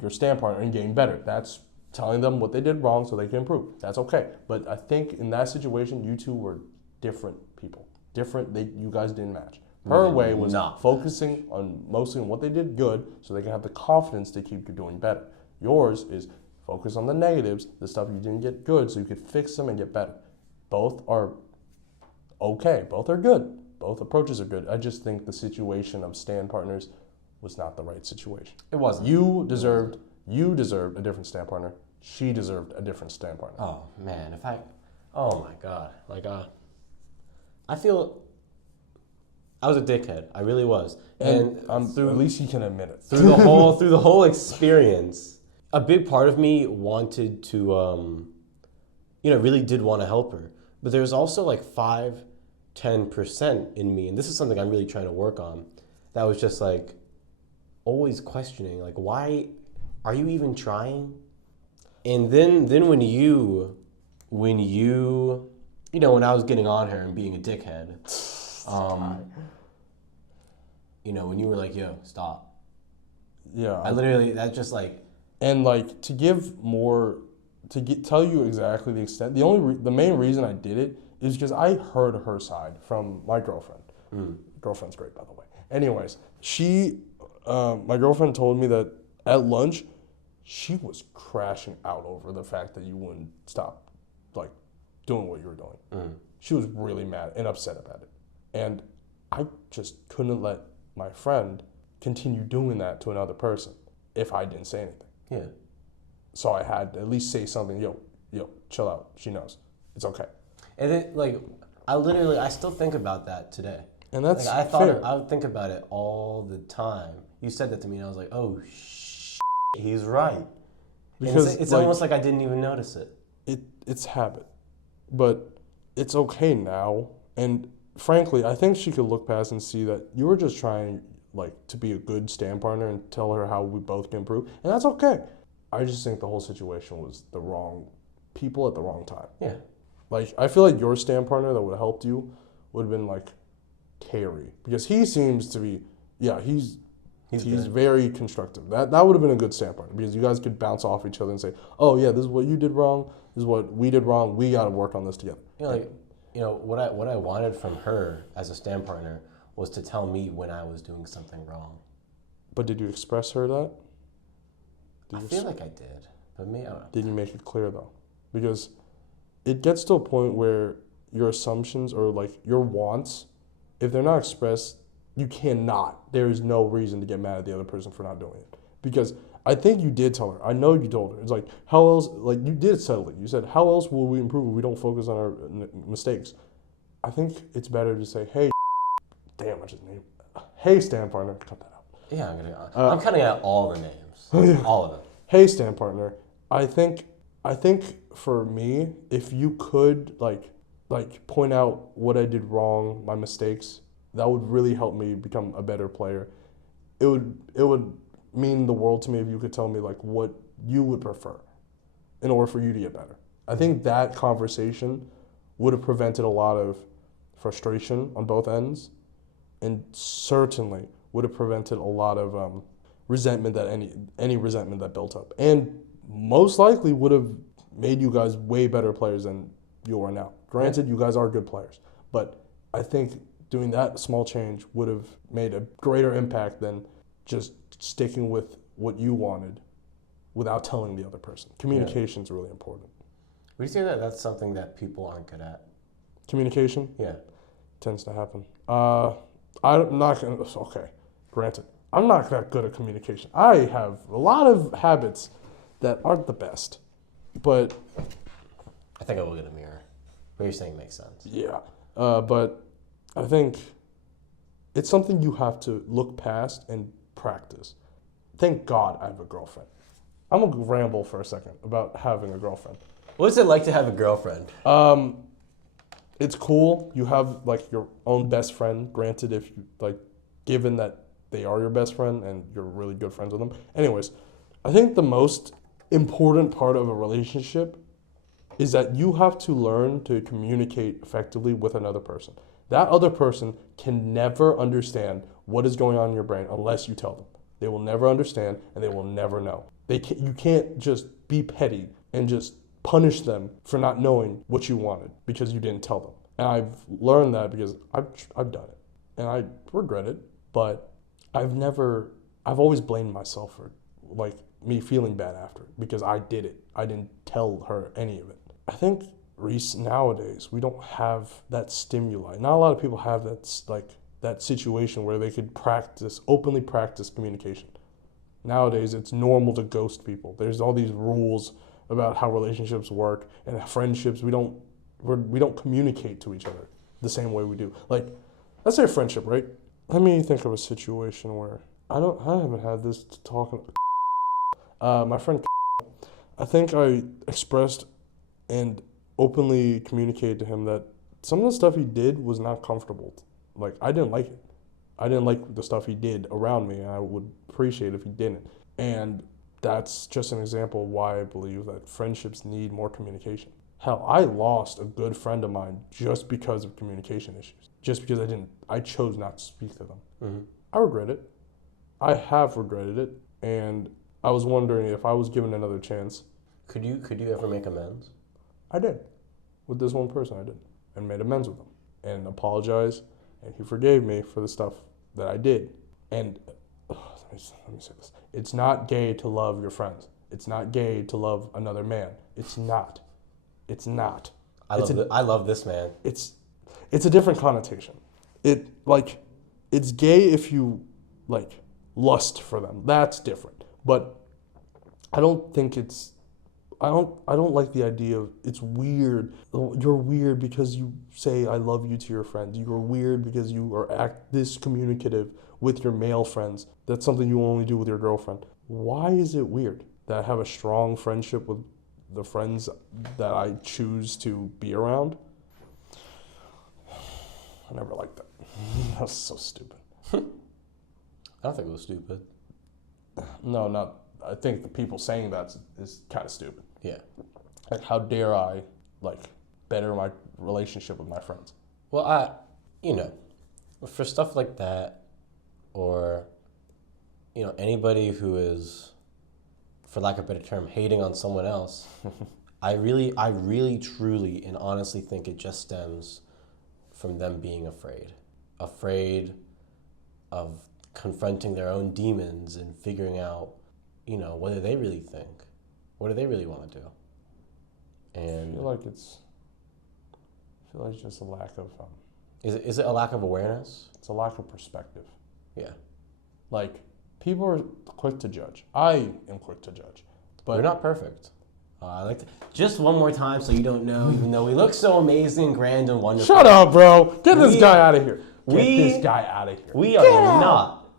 your stand partner in getting better. That's telling them what they did wrong so they can improve. That's okay. But I think in that situation, you two were different people. You guys didn't match. Her way was focusing mostly on what they did good so they can have the confidence to keep doing better. Yours is focus on the negatives, the stuff you didn't get good so you could fix them and get better. Both are okay. Both are good. Both approaches are good. I just think the situation of stand partners was not the right situation. It wasn't. You deserved a different stand partner. She deserved a different stand partner. Oh man, oh my god, I feel I was a dickhead. I really was. And at least you can admit it. Through the whole experience, a big part of me wanted to, really did want to help her. But there's also like 5-10% in me, and this is something I'm really trying to work on, that was just like always questioning, like, why are you even trying? And then when when I was getting on her and being a dickhead, when you were like, yo, stop. Yeah. I literally, that's just like. And like tell you exactly the extent, the main reason I did it is because I heard her side from my girlfriend. Girlfriend's great, by the way. Anyways, my girlfriend told me that at lunch, she was crashing out over the fact that you wouldn't stop like doing what you were doing. She was really mad and upset about it. And I just couldn't let my friend continue doing that to another person if I didn't say anything. Yeah. So I had to at least say something, yo, chill out. She knows. It's okay. And then, I still think about that today. And that's I fair. I would think about it all the time. You said that to me, and I was like, oh, he's right. Because it's almost like I didn't even notice it. It's habit. But it's okay now. And frankly, I think she could look past and see that you were just trying to be a good stand partner and tell her how we both can improve. And that's okay. I just think the whole situation was the wrong people at the wrong time. Yeah. I feel like your stand partner that would have helped you would have been Terry. Because he seems to be, he's very constructive. That would have been a good stand partner because you guys could bounce off each other and say, oh yeah, this is what you did wrong. This is what we did wrong. We got to work on this together. What I wanted from her as a stand partner was to tell me when I was doing something wrong. But did you express her that? I feel like I did, but maybe I don't know. Did you make it clear though? Because it gets to a point where your assumptions or your wants, if they're not expressed, you cannot. There is no reason to get mad at the other person for not doing it. Because I think you did tell her. I know you told her. It's how else, you did settle it. You said, how else will we improve if we don't focus on our mistakes? I think it's better to say, hey, damn, I just named, hey, stand partner, cut that out. Yeah, I'm cutting out all the names. All of them. Hey, stand partner. I think for me, if you could like point out what I did wrong, my mistakes, that would really help me become a better player. It would mean the world to me if you could tell me like what you would prefer in order for you to get better. I think that conversation would have prevented a lot of frustration on both ends, and certainly would have prevented a lot of resentment, that any resentment that built up, and most likely would have made you guys way better players than you are now. Granted, you guys are good players, but I think doing that small change would have made a greater impact than just sticking with what you wanted without telling the other person. Communication is really important. Would you say that that's something that people aren't good at? Communication? Yeah. Tends to happen. I'm not going to, okay, granted, I'm not that good at communication. I have a lot of habits that aren't the best, but... I think I will get a mirror. What you're saying makes sense. Yeah, but I think it's something you have to look past and practice. Thank God I have a girlfriend. I'm going to ramble for a second about having a girlfriend. What's it like to have a girlfriend? It's cool. You have like your own best friend. Granted, if you like, given that they are your best friend and you're really good friends with them. Anyways, I think the most important part of a relationship is that you have to learn to communicate effectively with another person. That other person can never understand what is going on in your brain unless you tell them. They will never understand and they will never know. You can't just be petty and just punish them for not knowing what you wanted because you didn't tell them. And I've learned that because I've done it and I regret it, but I've always blamed myself for like me feeling bad after because I did it. I didn't tell her any of it. I think nowadays we don't have that stimuli. Not a lot of people have that situation where they could openly practice communication. Nowadays it's normal to ghost people. There's all these rules about how relationships work and friendships. We don't communicate to each other the same way we do. Like, let's say a friendship, right? Let me think of a situation where I haven't had this talk. My friend, I think I expressed and openly communicated to him that some of the stuff he did was not comfortable. Like, I didn't like it. I didn't like the stuff he did around me, and I would appreciate if he didn't. And that's just an example of why I believe that friendships need more communication. Hell, I lost a good friend of mine just because of communication issues. Just because I chose not to speak to them. Mm-hmm. I regret it. I have regretted it, and I was wondering if I was given another chance. Could you ever make amends? I did. With this one person, I did. And made amends with him. And apologized, and he forgave me for the stuff that I did. And let me say this. It's not gay to love your friends. It's not gay to love another man. It's not. It's not. I love this man. It's a different connotation. It's gay if you like lust for them. That's different. But I don't think I don't like the idea of it's weird. You're weird because you say I love you to your friends. You're weird because you are this communicative with your male friends. That's something you only do with your girlfriend. Why is it weird that I have a strong friendship with the friends that I choose to be around? I never liked that. That was so stupid. I don't think it was stupid. No, not. I think the people saying that is kind of stupid. Yeah. Like, how dare I, better my relationship with my friends? Well, for stuff like that, or, anybody who is, for lack of a better term, hating on someone else, I really, truly, and honestly think it just stems from them being afraid of confronting their own demons and figuring out, what do they really think? What do they really want to do? And I feel like it's just a lack of... Is it a lack of awareness? It's a lack of perspective. Yeah. People are quick to judge. I am quick to judge. But we're not perfect. I like to... Just one more time so you don't know, even though we look so amazing, grand, and wonderful. Shut up, bro. Get this guy out of here. Get this guy out of here. We are not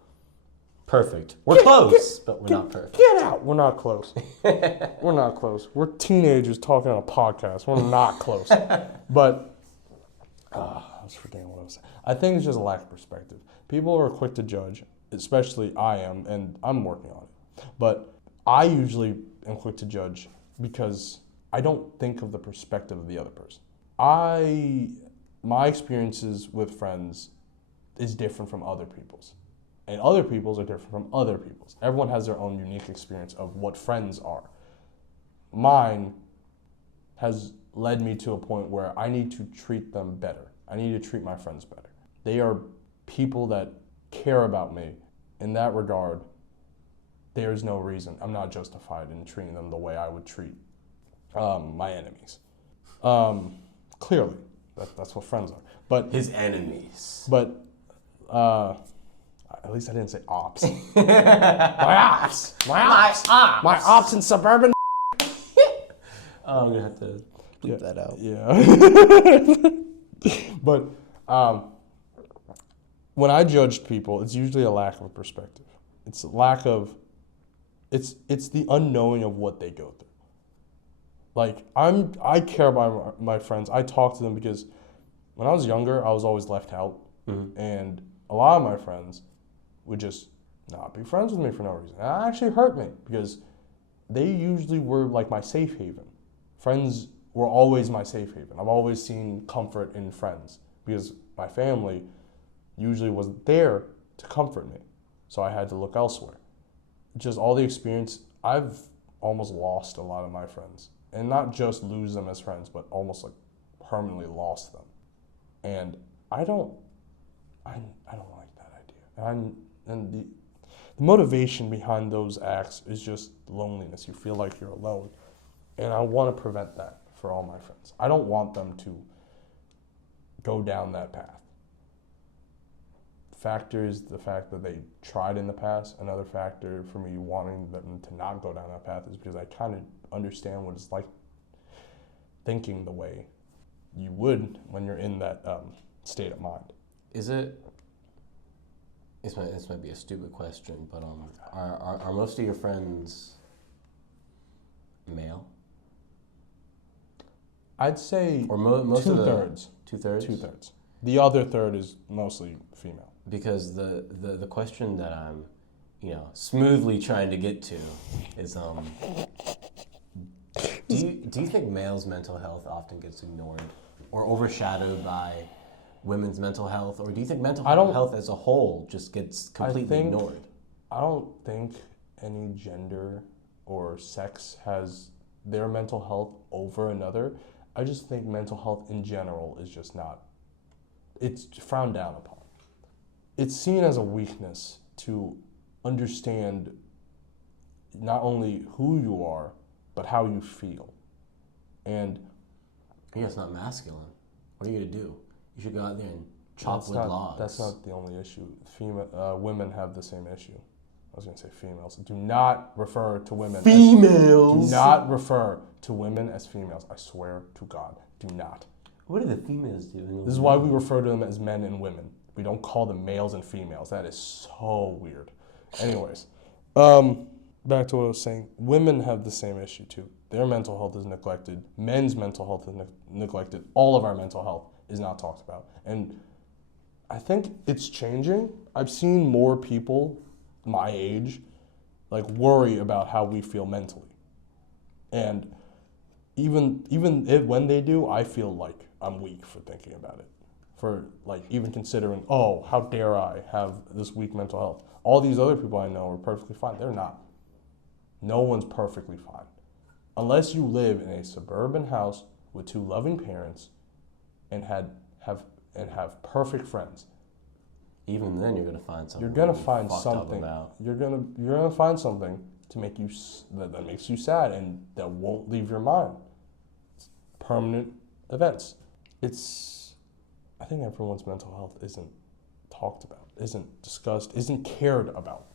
perfect. perfect. We're close, but we're not perfect. Get out. We're not close. We're not close. We're teenagers talking on a podcast. We're not close. But I was forgetting what I was saying. I think it's just a lack of perspective. People are quick to judge, especially I am, and I'm working on it. But I usually am quick to judge because I don't think of the perspective of the other person. My experiences with friends is different from other people's. And other people's are different from other people's. Everyone has their own unique experience of what friends are. Mine has led me to a point where I need to treat them better. I need to treat my friends better. They are people that care about me. In that regard, there is no reason. I'm not justified in treating them the way I would treat my enemies. Clearly, that's what friends are. But his enemies. But at least I didn't say ops. My ops in suburban. I'm gonna have to bleep that out. Yeah. But when I judge people, it's usually a lack of perspective. It's a lack of. It's the unknowing of what they go through. Like I care about my friends. I talk to them because when I was younger, I was always left out, and a lot of my friends would just not be friends with me for no reason. And that actually hurt me because they usually were like my safe haven. Friends were always my safe haven. I've always seen comfort in friends because my family usually wasn't there to comfort me, so I had to look elsewhere. Just all the experience, I've almost lost a lot of my friends. And not just lose them as friends, but almost like permanently lost them. And I don't like that idea. And the motivation behind those acts is just loneliness. You feel like you're alone. And I want to prevent that for all my friends. I don't want them to go down that path. Factor is the fact that they tried in the past. Another factor for me wanting them to not go down that path is because I kind of understand what it's like thinking the way you would when you're in that state of mind. Is it? This might be a stupid question, but are most of your friends male? I'd say or most two-thirds. Two-thirds? Two-thirds. The other third is mostly female. Because the question that I'm, smoothly trying to get to is, do you think males' mental health often gets ignored or overshadowed by women's mental health, or do you think mental health as a whole just gets completely ignored? I don't think any gender or sex has their mental health over another. I just think mental health in general is just not. It's frowned down upon. It's seen as a weakness to understand not only who you are, but how you feel. And yeah, it's not masculine. What are you gonna do? You should go out there and chop wood logs. That's not the only issue. Women have the same issue. I was gonna say females. Do not refer to women. Females. Do not refer to women as females. I swear to God, do not. What are the females doing? This is why we refer to them as men and women. We don't call them males and females. That is so weird. Anyways, back to what I was saying. Women have the same issue too. Their mental health is neglected. Men's mental health is neglected. All of our mental health is not talked about. And I think it's changing. I've seen more people my age worry about how we feel mentally. And even when they do, I feel like I'm weak for thinking about it. For even considering, how dare I have this weak mental health? All these other people I know are perfectly fine. They're not. No one's perfectly fine. Unless you live in a suburban house with two loving parents and have perfect friends. Even then, you're gonna find something. You're gonna find something. You're gonna find something to make you that makes you sad and that won't leave your mind. It's permanent events. I think everyone's mental health isn't talked about, isn't discussed, isn't cared about.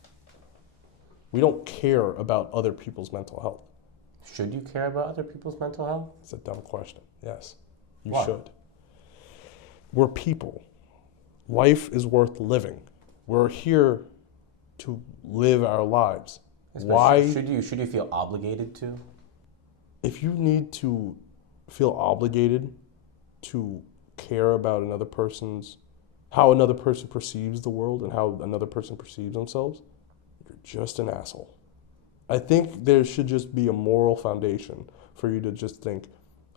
We don't care about other people's mental health. Should you care about other people's mental health? It's a dumb question. Yes, you Why? should. We're people. Life is worth living. We're here to live our lives. Especially, Why should you feel obligated to? if you need to feel obligated to care about how another person perceives the world and how another person perceives themselves, you're just an asshole. I think there should just be a moral foundation for you to just think,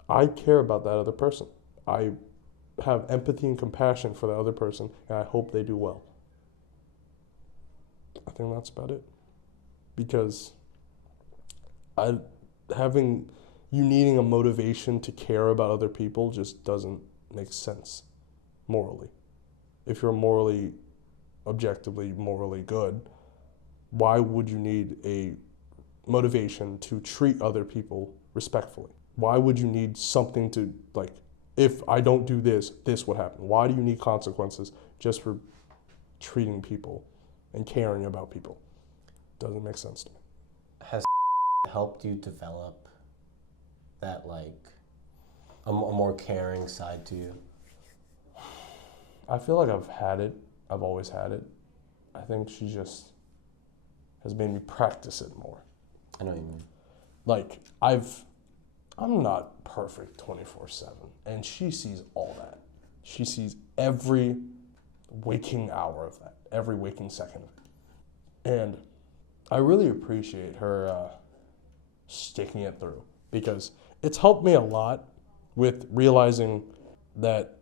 I care about that other person. I have empathy and compassion for the other person, and I hope they do well. I think that's about it. Because you needing a motivation to care about other people just doesn't make sense morally. If you're objectively morally good, why would you need a motivation to treat other people respectfully? Why would you need something to, like, if I don't do this, this would happen? Why do you need consequences just for treating people and caring about people? Doesn't make sense to me. Has helped you develop that, like, a more caring side to you? I feel like I've had it. I've always had it. I think she just has made me practice it more. I know what you mean. Like, I'm not perfect 24/7, and she sees all that. She sees every waking hour of that, every waking second of it. And I really appreciate her sticking it through, because it's helped me a lot with realizing that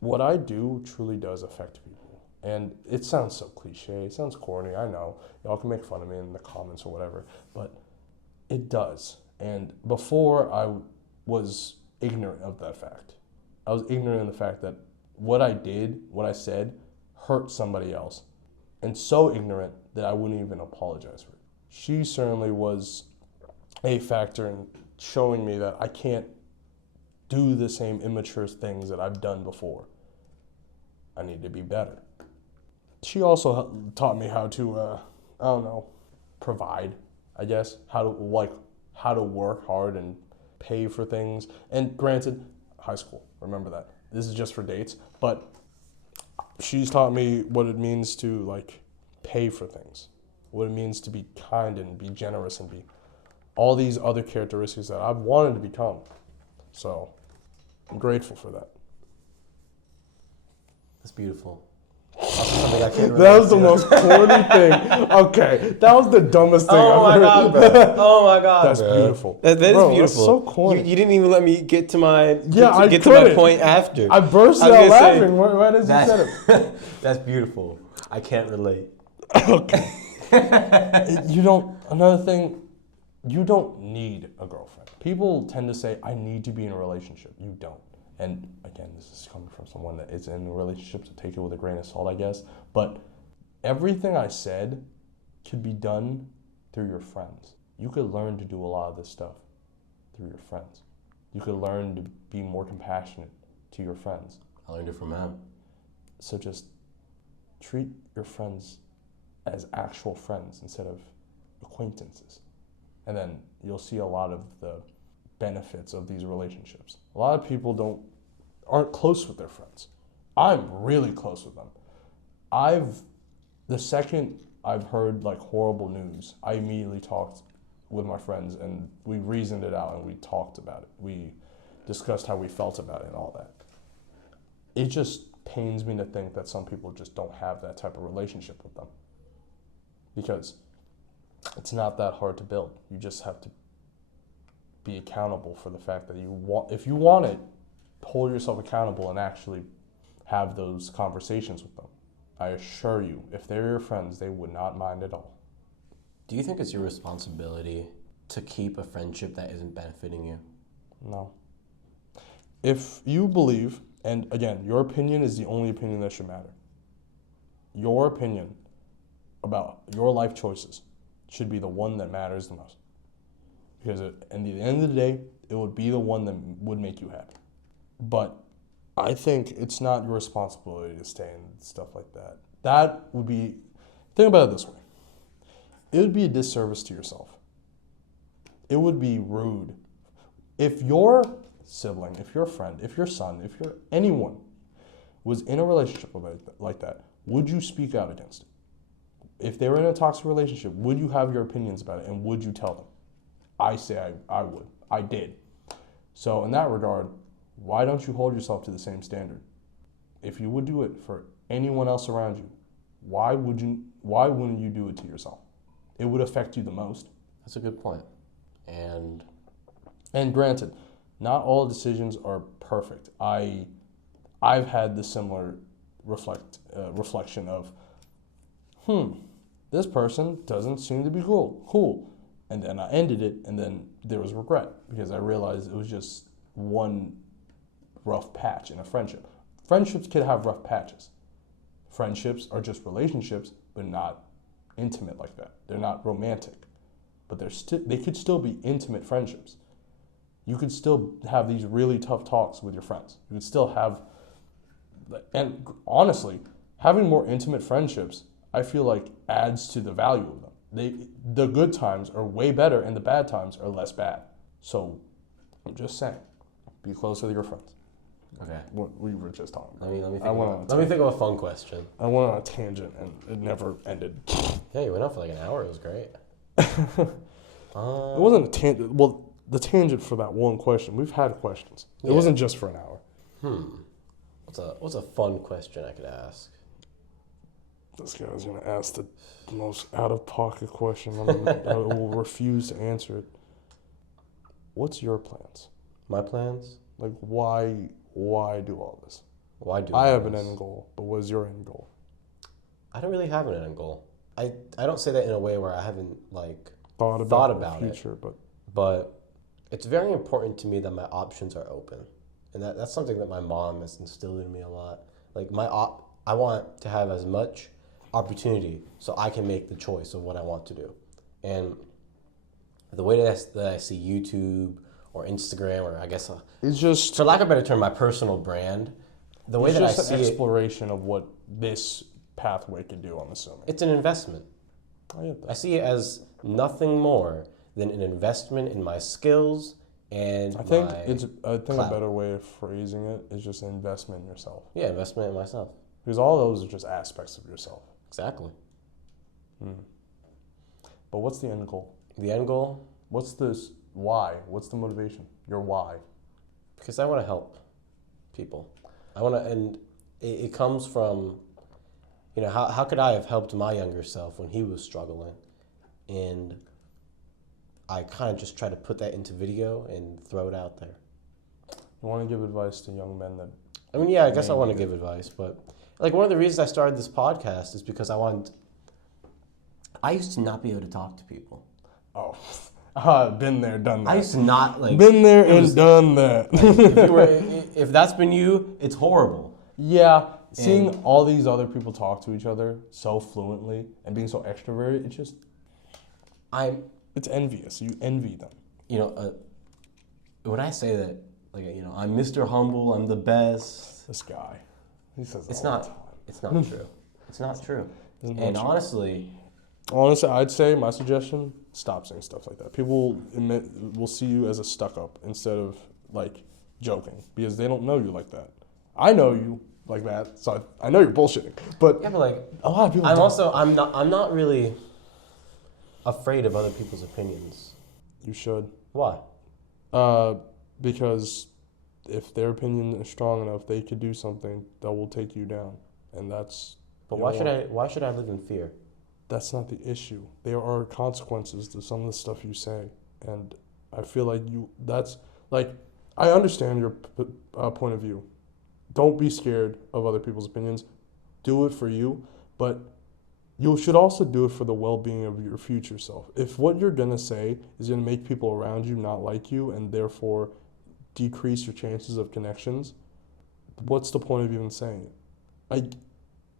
what I do truly does affect people. And it sounds so cliche, it sounds corny, I know. Y'all can make fun of me in the comments or whatever, but it does. And before, I was ignorant of that fact. I was ignorant of the fact that what I said, hurt somebody else. And so ignorant that I wouldn't even apologize for it. She certainly was a factor in showing me that I can't do the same immature things that I've done before. I need to be better. She also taught me how to, provide, I guess. How to work hard and pay for things. And granted, high school, remember that. This is just for dates. But she's taught me what it means to, like, pay for things. What it means to be kind and be generous and be all these other characteristics that I've wanted to become. So I'm grateful for that. That's beautiful. Something I can't That was the most corny thing. Okay, that was the dumbest thing Oh I've my heard. God, bro. Oh my God, That's bro. beautiful. That is Bro, beautiful. That's so corny. You didn't even let me get to my I to my couldn't. point after. I burst was out gonna say, laughing. Why did you say it? That's beautiful. I can't relate. Okay. Another thing, you don't need a girlfriend. People tend to say, I need to be in a relationship. You don't. And again, this is coming from someone that is in a relationship, so take it with a grain of salt, I guess. But everything I said could be done through your friends. You could learn to do a lot of this stuff through your friends. You could learn to be more compassionate to your friends. I learned it from him. So just treat your friends as actual friends instead of acquaintances. And then you'll see a lot of the benefits of these relationships. A lot of people aren't close with their friends. I'm really close with them. The second I've heard, like, horrible news, I immediately talked with my friends and we reasoned it out and we talked about it. We discussed how we felt about it and all that. It just pains me to think that some people just don't have that type of relationship with them, because it's not that hard to build. You just have to be accountable for the fact that if you want it, hold yourself accountable and actually have those conversations with them. I assure you, if they're your friends, they would not mind at all. Do you think it's your responsibility to keep a friendship that isn't benefiting you? No. If you believe, and again, your opinion is the only opinion that should matter. Your opinion about your life choices should be the one that matters the most. Because at the end of the day, it would be the one that would make you happy. But I think it's not your responsibility to stay in stuff like that. Think about it this way. It would be a disservice to yourself. It would be rude. If your sibling, if your friend, if your son, if anyone was in a relationship like that, would you speak out against it? if they were in a toxic relationship, would you have your opinions about it and would you tell them? I say I would. I did. So in that regard, why don't you hold yourself to the same standard? If you would do it for anyone else around you, why wouldn't you do it to yourself? It would affect you the most. That's a good point. And granted, not all decisions are perfect. I've had the similar reflection of, this person doesn't seem to be cool. And then I ended it, and then there was regret because I realized it was just one rough patch in a friendship. Friendships can have rough patches. Friendships are just relationships, but not intimate like that. They're not romantic, but they could still be intimate friendships. You could still have these really tough talks with your friends. You could still have, and honestly, having more intimate friendships, I feel like adds to the value of them. The good times are way better and the bad times are less bad. So I'm just saying, be close with your friends. Okay. What we were just talking about. Let me think of a fun question. I went on a tangent and it never ended. Yeah, you went on for like an hour. It was great. It wasn't a tangent. Well, the tangent for that one question. We've had questions. It wasn't just for an hour. What's a fun question I could ask? This guy's going to ask the most out-of-pocket question. I will refuse to answer it. What's your plans? My plans? Like, why do all this? Why do I have an end goal, but what is your end goal? I don't really have an end goal. I don't say that in a way where I haven't like thought about the future, but it's very important to me that my options are open. And that's something that my mom has instilled in me a lot. Like I want to have as much opportunity so I can make the choice of what I want to do. And the way that I see YouTube or Instagram, or I guess it's just, for lack of a better term, my personal brand, the way that I see it, it's just an exploration of what this pathway could do, I'm assuming. It's an investment. I get that. I see it as nothing more than an investment in my skills and I think a better way of phrasing it is just an investment in yourself. Yeah, investment in myself. Because all those are just aspects of yourself. Exactly. But what's the end goal? The end goal? What's this? Why? What's the motivation? Your why? Because I want to help people. And it comes from, how could I have helped my younger self when he was struggling? And I kind of just try to put that into video and throw it out there. You want to give advice to young men that... I guess I want to give advice, but like one of the reasons I started this podcast is because I used to not be able to talk to people. Oh, been there, done that. I used to not Been there and done that. If that's been you, it's horrible. Yeah, seeing all these other people talk to each other so fluently and being so extroverted, it's envious. You envy them. When I say that, I'm Mr. Humble, I'm the best. This guy, he says it's all not. the time. It's not true. It's not true. And honestly, I'd say my suggestion: stop saying stuff like that. People will see you as a stuck-up instead of joking because they don't know you like that. I know you like that, so I know you're bullshitting. But a lot of people. I'm not really afraid of other people's opinions. You should. Why? Because if their opinion is strong enough, they could do something that will take you down, and that's. But why should I live in fear? That's not the issue. There are consequences to some of the stuff you say, and I feel like I understand your point of view. Don't be scared of other people's opinions. Do it for you, but you should also do it for the well-being of your future self. If what you're going to say is going to make people around you not like you and therefore decrease your chances of connections, what's the point of even saying it?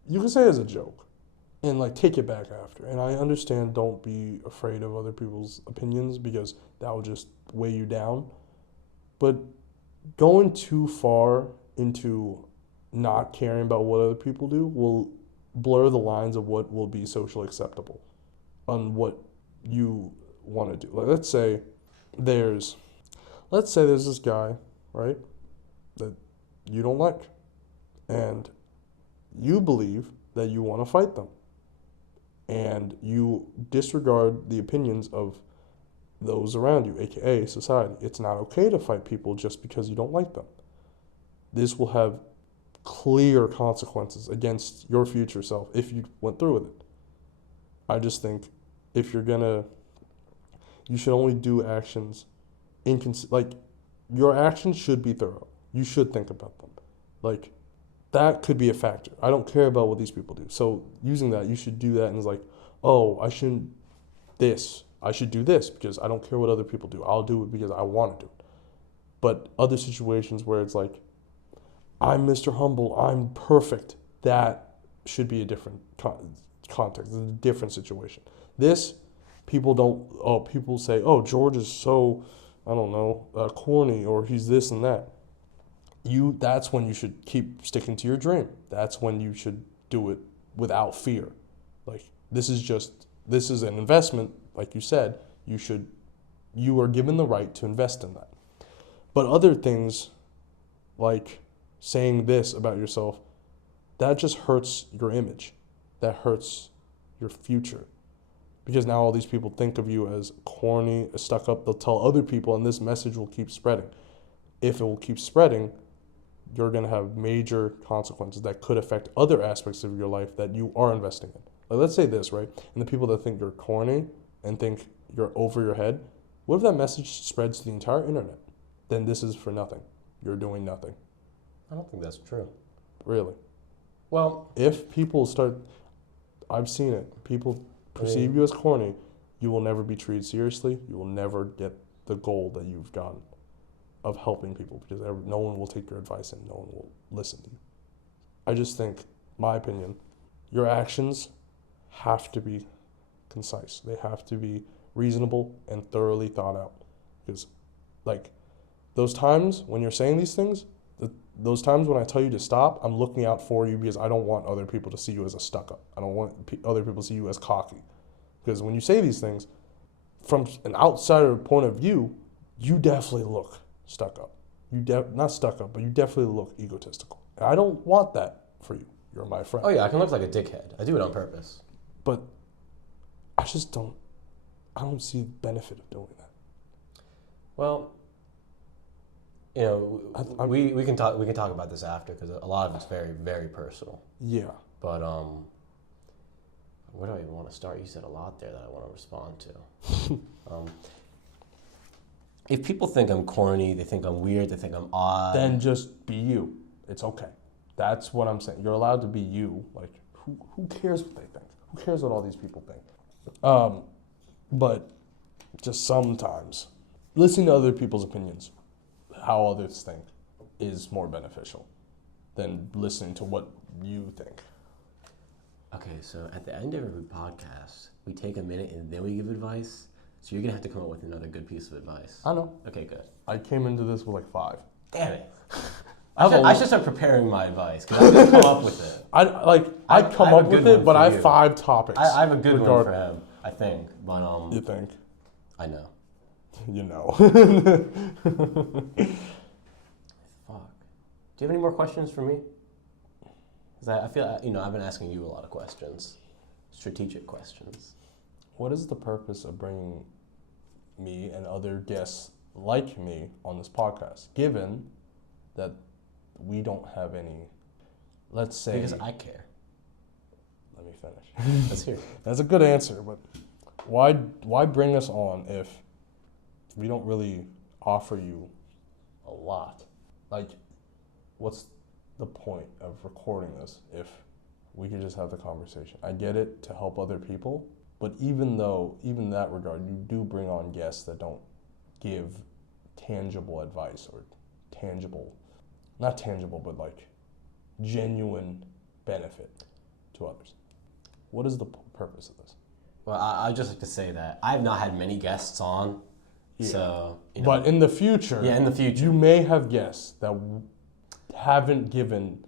You can say it as a joke and take it back after. And I understand don't be afraid of other people's opinions because that will just weigh you down. But going too far into not caring about what other people do will blur the lines of what will be socially acceptable on what you want to do. Let's say there's this guy, right, that you don't like, and you believe that you want to fight them. and you disregard the opinions of those around you, aka society. It's not okay to fight people just because you don't like them. This will have clear consequences against your future self if you went through with it. I just think if you're gonna, you should only do actions like your actions should be thorough. You should think about them. Like that could be a factor. I don't care about what these people do. So using that, you should do that and it's like, oh, I shouldn't this. I should do this because I don't care what other people do. I'll do it because I want to do it. But other situations where it's like, I'm Mr. Humble, I'm perfect, that should be a different context, a different situation. This, people say, oh, George is so, I don't know, corny, or he's this and that. That's when you should keep sticking to your dream. That's when you should do it without fear. Like, this is an investment, like you said, you are given the right to invest in that. But other things, like saying this about yourself, that just hurts your image. That hurts your future. Because now all these people think of you as corny, stuck up. They'll tell other people, and this message will keep spreading. If it will keep spreading, you're going to have major consequences that could affect other aspects of your life that you are investing in. Like, let's say this, right? And the people that think you're corny and think you're over your head, what if that message spreads to the entire internet? Then this is for nothing. You're doing nothing. I don't think that's true. Really? Well, if people start, I've seen it, people perceive you as corny, you will never be treated seriously. You will never get the goal that you've gotten of helping people because no one will take your advice and no one will listen to you. I just think, my opinion, your actions have to be concise. They have to be reasonable and thoroughly thought out. Because, like, those times when you're saying these things, those times when I tell you to stop, I'm looking out for you because I don't want other people to see you as a stuck-up. I don't want other people to see you as cocky. Because when you say these things, from an outsider point of view, you definitely look stuck up. Not stuck up, but you definitely look egotistical. And I don't want that for you. You're my friend. Oh yeah, I can look like a dickhead. I do it on purpose. But I don't see the benefit of doing that. Well, you know, we can talk about this after because a lot of it's very, very personal. Yeah. But where do I even want to start? You said a lot there that I want to respond to. If people think I'm corny, they think I'm weird, they think I'm odd. Then just be you. It's okay. That's what I'm saying. You're allowed to be you. Like, who cares what they think? Who cares what all these people think? But just sometimes listening to other people's opinions, how others think, is more beneficial than listening to what you think. Okay, so at the end of every podcast, we take a minute and then we give advice. So you're going to have to come up with another good piece of advice. I know. Okay, good. I came into this with like 5. Damn it. I should start preparing my advice because I just come up with it. I'd come up with it, but I have 5 topics. I have a good one for him, I think. But You think? I know. You know. Fuck. Do you have any more questions for me? Because I feel, I've been asking you a lot of questions. Strategic questions. What is the purpose of bringing me and other guests like me on this podcast, given that we don't have any, let's say... Because I care. Let me finish. Let's hear it. That's a good answer, but why bring us on if we don't really offer you a lot? Like, what's the point of recording this if we could just have the conversation? I get it to help other people, but even in that regard, you do bring on guests that don't give tangible advice or not tangible, but like genuine benefit to others. What is the purpose of this? Well, I'd just like to say that I've not had many guests on, so... But in the future... Yeah, in the future. You may have guests that haven't given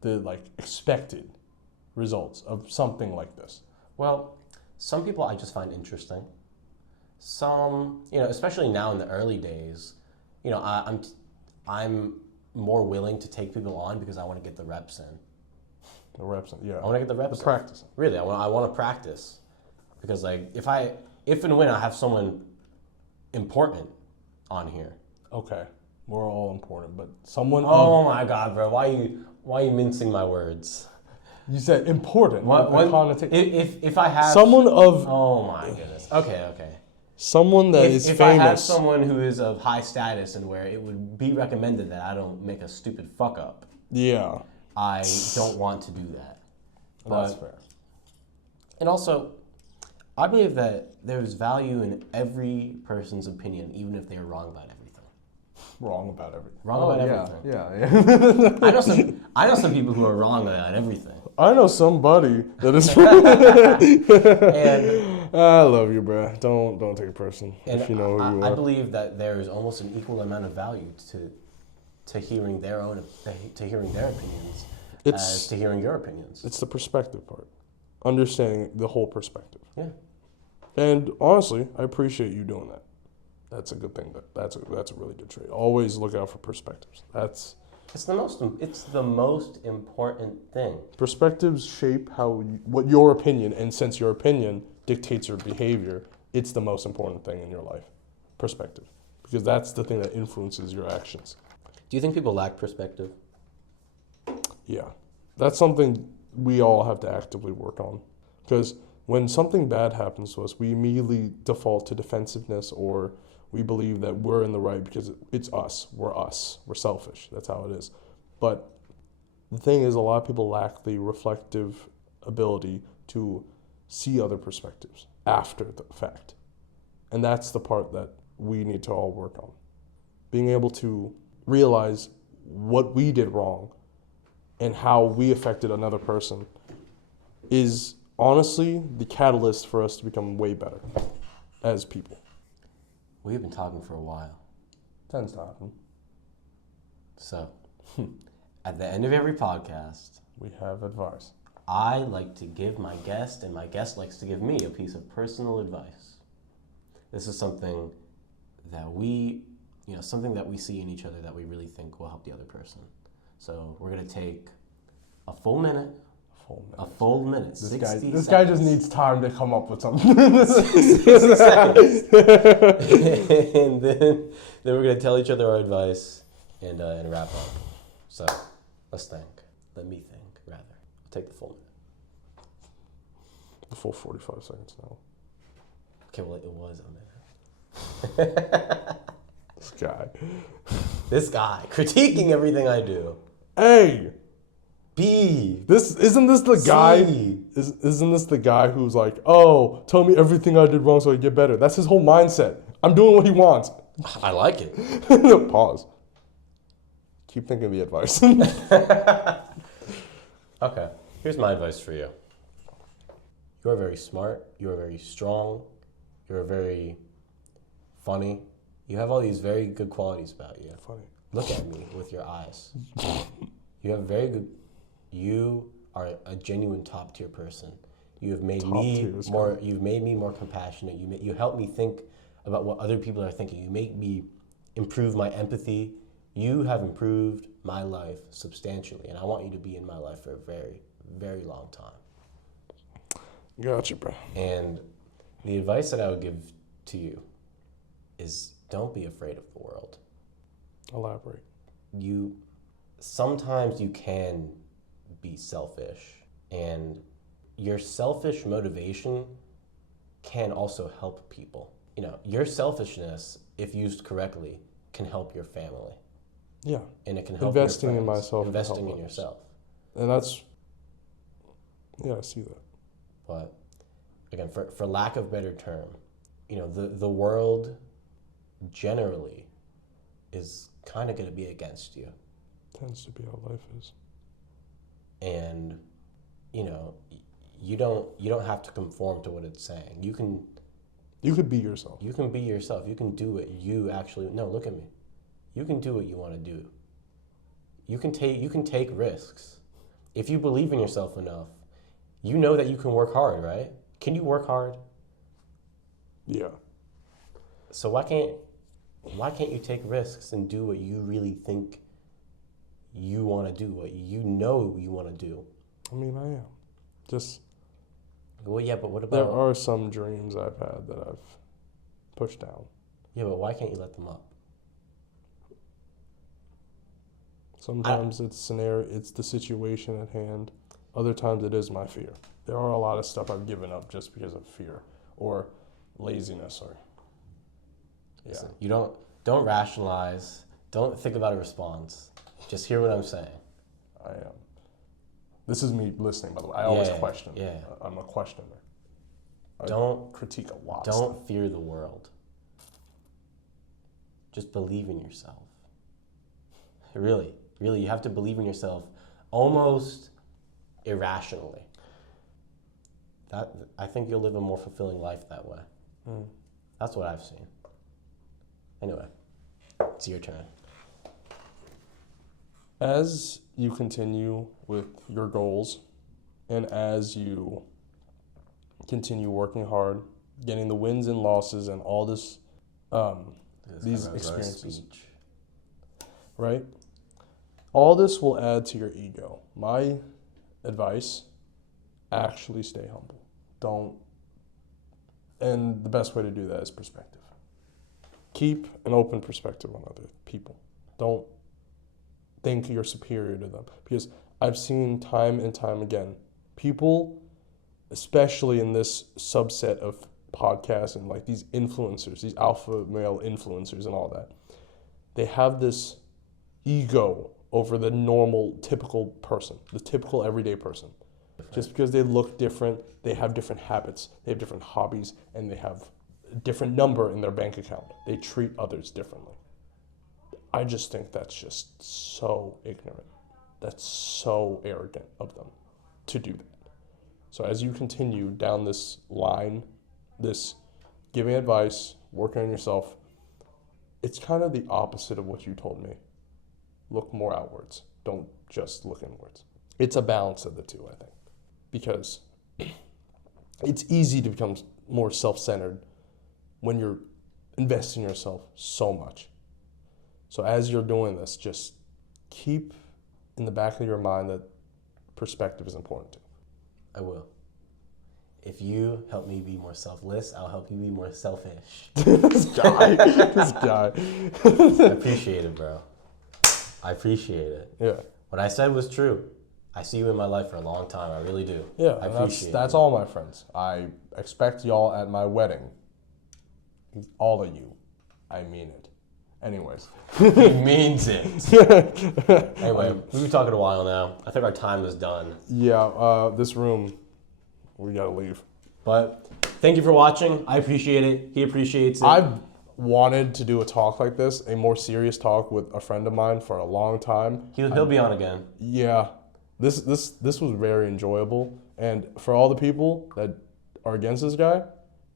the expected results of something like this. Well, some people I just find interesting. Some, especially now in the early days, I'm more willing to take people on because I want to get the reps in. The reps, yeah. I want to get the reps. The practice. Really, I want to practice, because like if and when I have someone important on here. Okay, we're all important, but someone. Oh my God, bro! Why you mincing my words? You said important. If I have someone of. Oh my goodness. Okay. Someone that is if famous. I have someone who is of high status and where it would be recommended that I don't make a stupid fuck up. Yeah. I don't want to do that. That's fair. And also, I believe that there's value in every person's opinion, even if they are wrong about everything. Wrong about everything. Wrong about everything. Yeah. I know some people who are wrong about everything. I know somebody that is. And I love you, bro. Don't take it personal. If you know who you are. I believe that there is almost an equal amount of value to hearing their opinions as to hearing your opinions. It's the perspective part, understanding the whole perspective. Yeah. And honestly, I appreciate you doing that. That's a good thing. That's a really good trait. Always look out for perspectives. It's the most important thing. Perspectives shape what your opinion, and since your opinion dictates your behavior, it's the most important thing in your life. Perspective. Because that's the thing that influences your actions. Do you think people lack perspective? Yeah. That's something we all have to actively work on. Because when something bad happens to us, we immediately default to defensiveness, or we believe that we're in the right because it's us. We're selfish. That's how it is. But the thing is, a lot of people lack the reflective ability to see other perspectives after the fact. And that's the part that we need to all work on. Being able to realize what we did wrong and how we affected another person is honestly the catalyst for us to become way better as people. We've been talking for a while. Tends to happen. So, at the end of every podcast, we have advice. I like to give my guest, and my guest likes to give me a piece of personal advice. This is something that something that we see in each other that we really think will help the other person. So we're going to take a full minute. A full minute. This guy just needs time to come up with something. 60 seconds. And then we're going to tell each other our advice and wrap up. So let's think. Let me think, rather. I'll take the full minute. The full 45 seconds now. Okay, well, it was a minute. This guy critiquing everything I do. A. B. Isn't this the guy? Isn't this the guy who's like, oh, tell me everything I did wrong so I get better? That's his whole mindset. I'm doing what he wants. I like it. Pause. Keep thinking of the advice. Okay, here's my advice for you. You are very smart. You are very strong. You are very funny. You have all these very good qualities about you. Funny. Look at me with your eyes. You are a genuine top tier person. You have made You've made me more compassionate. You help me think about what other people are thinking. You make me improve my empathy. You have improved my life substantially, and I want you to be in my life for a very, very long time. Gotcha, bro. And the advice that I would give to you is don't be afraid of the world. Elaborate. Sometimes you can be selfish, and your selfish motivation can also help people. Your selfishness, if used correctly, can help your family. Yeah. And it can help investing your in friends, myself. investing in yourself. And I see that. But again, for lack of a better term, the world generally is kind of going to be against you. Tends to be how life is. And you don't have to conform to what it's saying. You could be yourself. You can be yourself. You can do what you actually look at me. You can do what you want to do. You can take risks. If you believe in yourself enough, you know that you can work hard, right? Can you work hard? Yeah. So why can't you take risks and do what you really think you want to do, what you know you want to do? I mean, I am. Just Well, yeah, but what there about? are some dreams I've had that I've pushed down. Yeah, but why can't you let them up? Sometimes it's the situation at hand. Other times it is my fear. There are a lot of stuff I've given up just because of fear or laziness or Listen, you don't rationalize. Don't think about a response. Just hear what I'm saying. I am. This is me listening, by the way. I always question. Yeah. I'm a questioner. I Don't critique a lot. Don't fear the world. Just believe in yourself. Really, you have to believe in yourself almost irrationally. I think you'll live a more fulfilling life that way. That's what I've seen. Anyway, it's your turn. As you continue with your goals and as you continue working hard, getting the wins and losses and all this, these experiences, right? All this will add to your ego. My advice, actually stay humble. And the best way to do that is perspective. Keep an open perspective on other people. Don't think you're superior to them. Because I've seen time and time again, people, especially in this subset of podcasts and like these influencers, these alpha male influencers and all that, they have this ego over the normal, typical person, the typical everyday person. Just because they look different, they have different habits, they have different hobbies, and they have a different number in their bank account. They treat others differently. I just think that's just so ignorant. That's so arrogant of them to do that. So as you continue down this line, this giving advice, working on yourself, it's kind of the opposite of what you told me. Look more outwards. Don't just look inwards. It's a balance of the two, I think. Because it's easy to become more self-centered when you're investing in yourself so much. So as you're doing this, just keep in the back of your mind that perspective is important too. I will. If you help me be more selfless, I'll help you be more selfish. This guy. I appreciate it, bro. I appreciate it. Yeah. What I said was true. I see you in my life for a long time. I really do. Yeah, I appreciate that's all, my friends. I expect y'all at my wedding. All of you. I mean it. Anyways. He means it. Anyway, we've been talking a while now. I think our time is done. Yeah, this room, we gotta leave. But thank you for watching. I appreciate it. He appreciates it. I've wanted to do a talk like this, a more serious talk with a friend of mine for a long time. He'll be on again. Yeah. This was very enjoyable. And for all the people that are against this guy,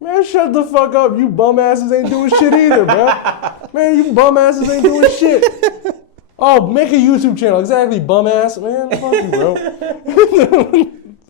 man, shut the fuck up. You bum asses ain't doing shit either, bro. Man, you bum asses ain't doing shit. Oh, make a YouTube channel. Exactly, bum ass. Man, fuck you, bro.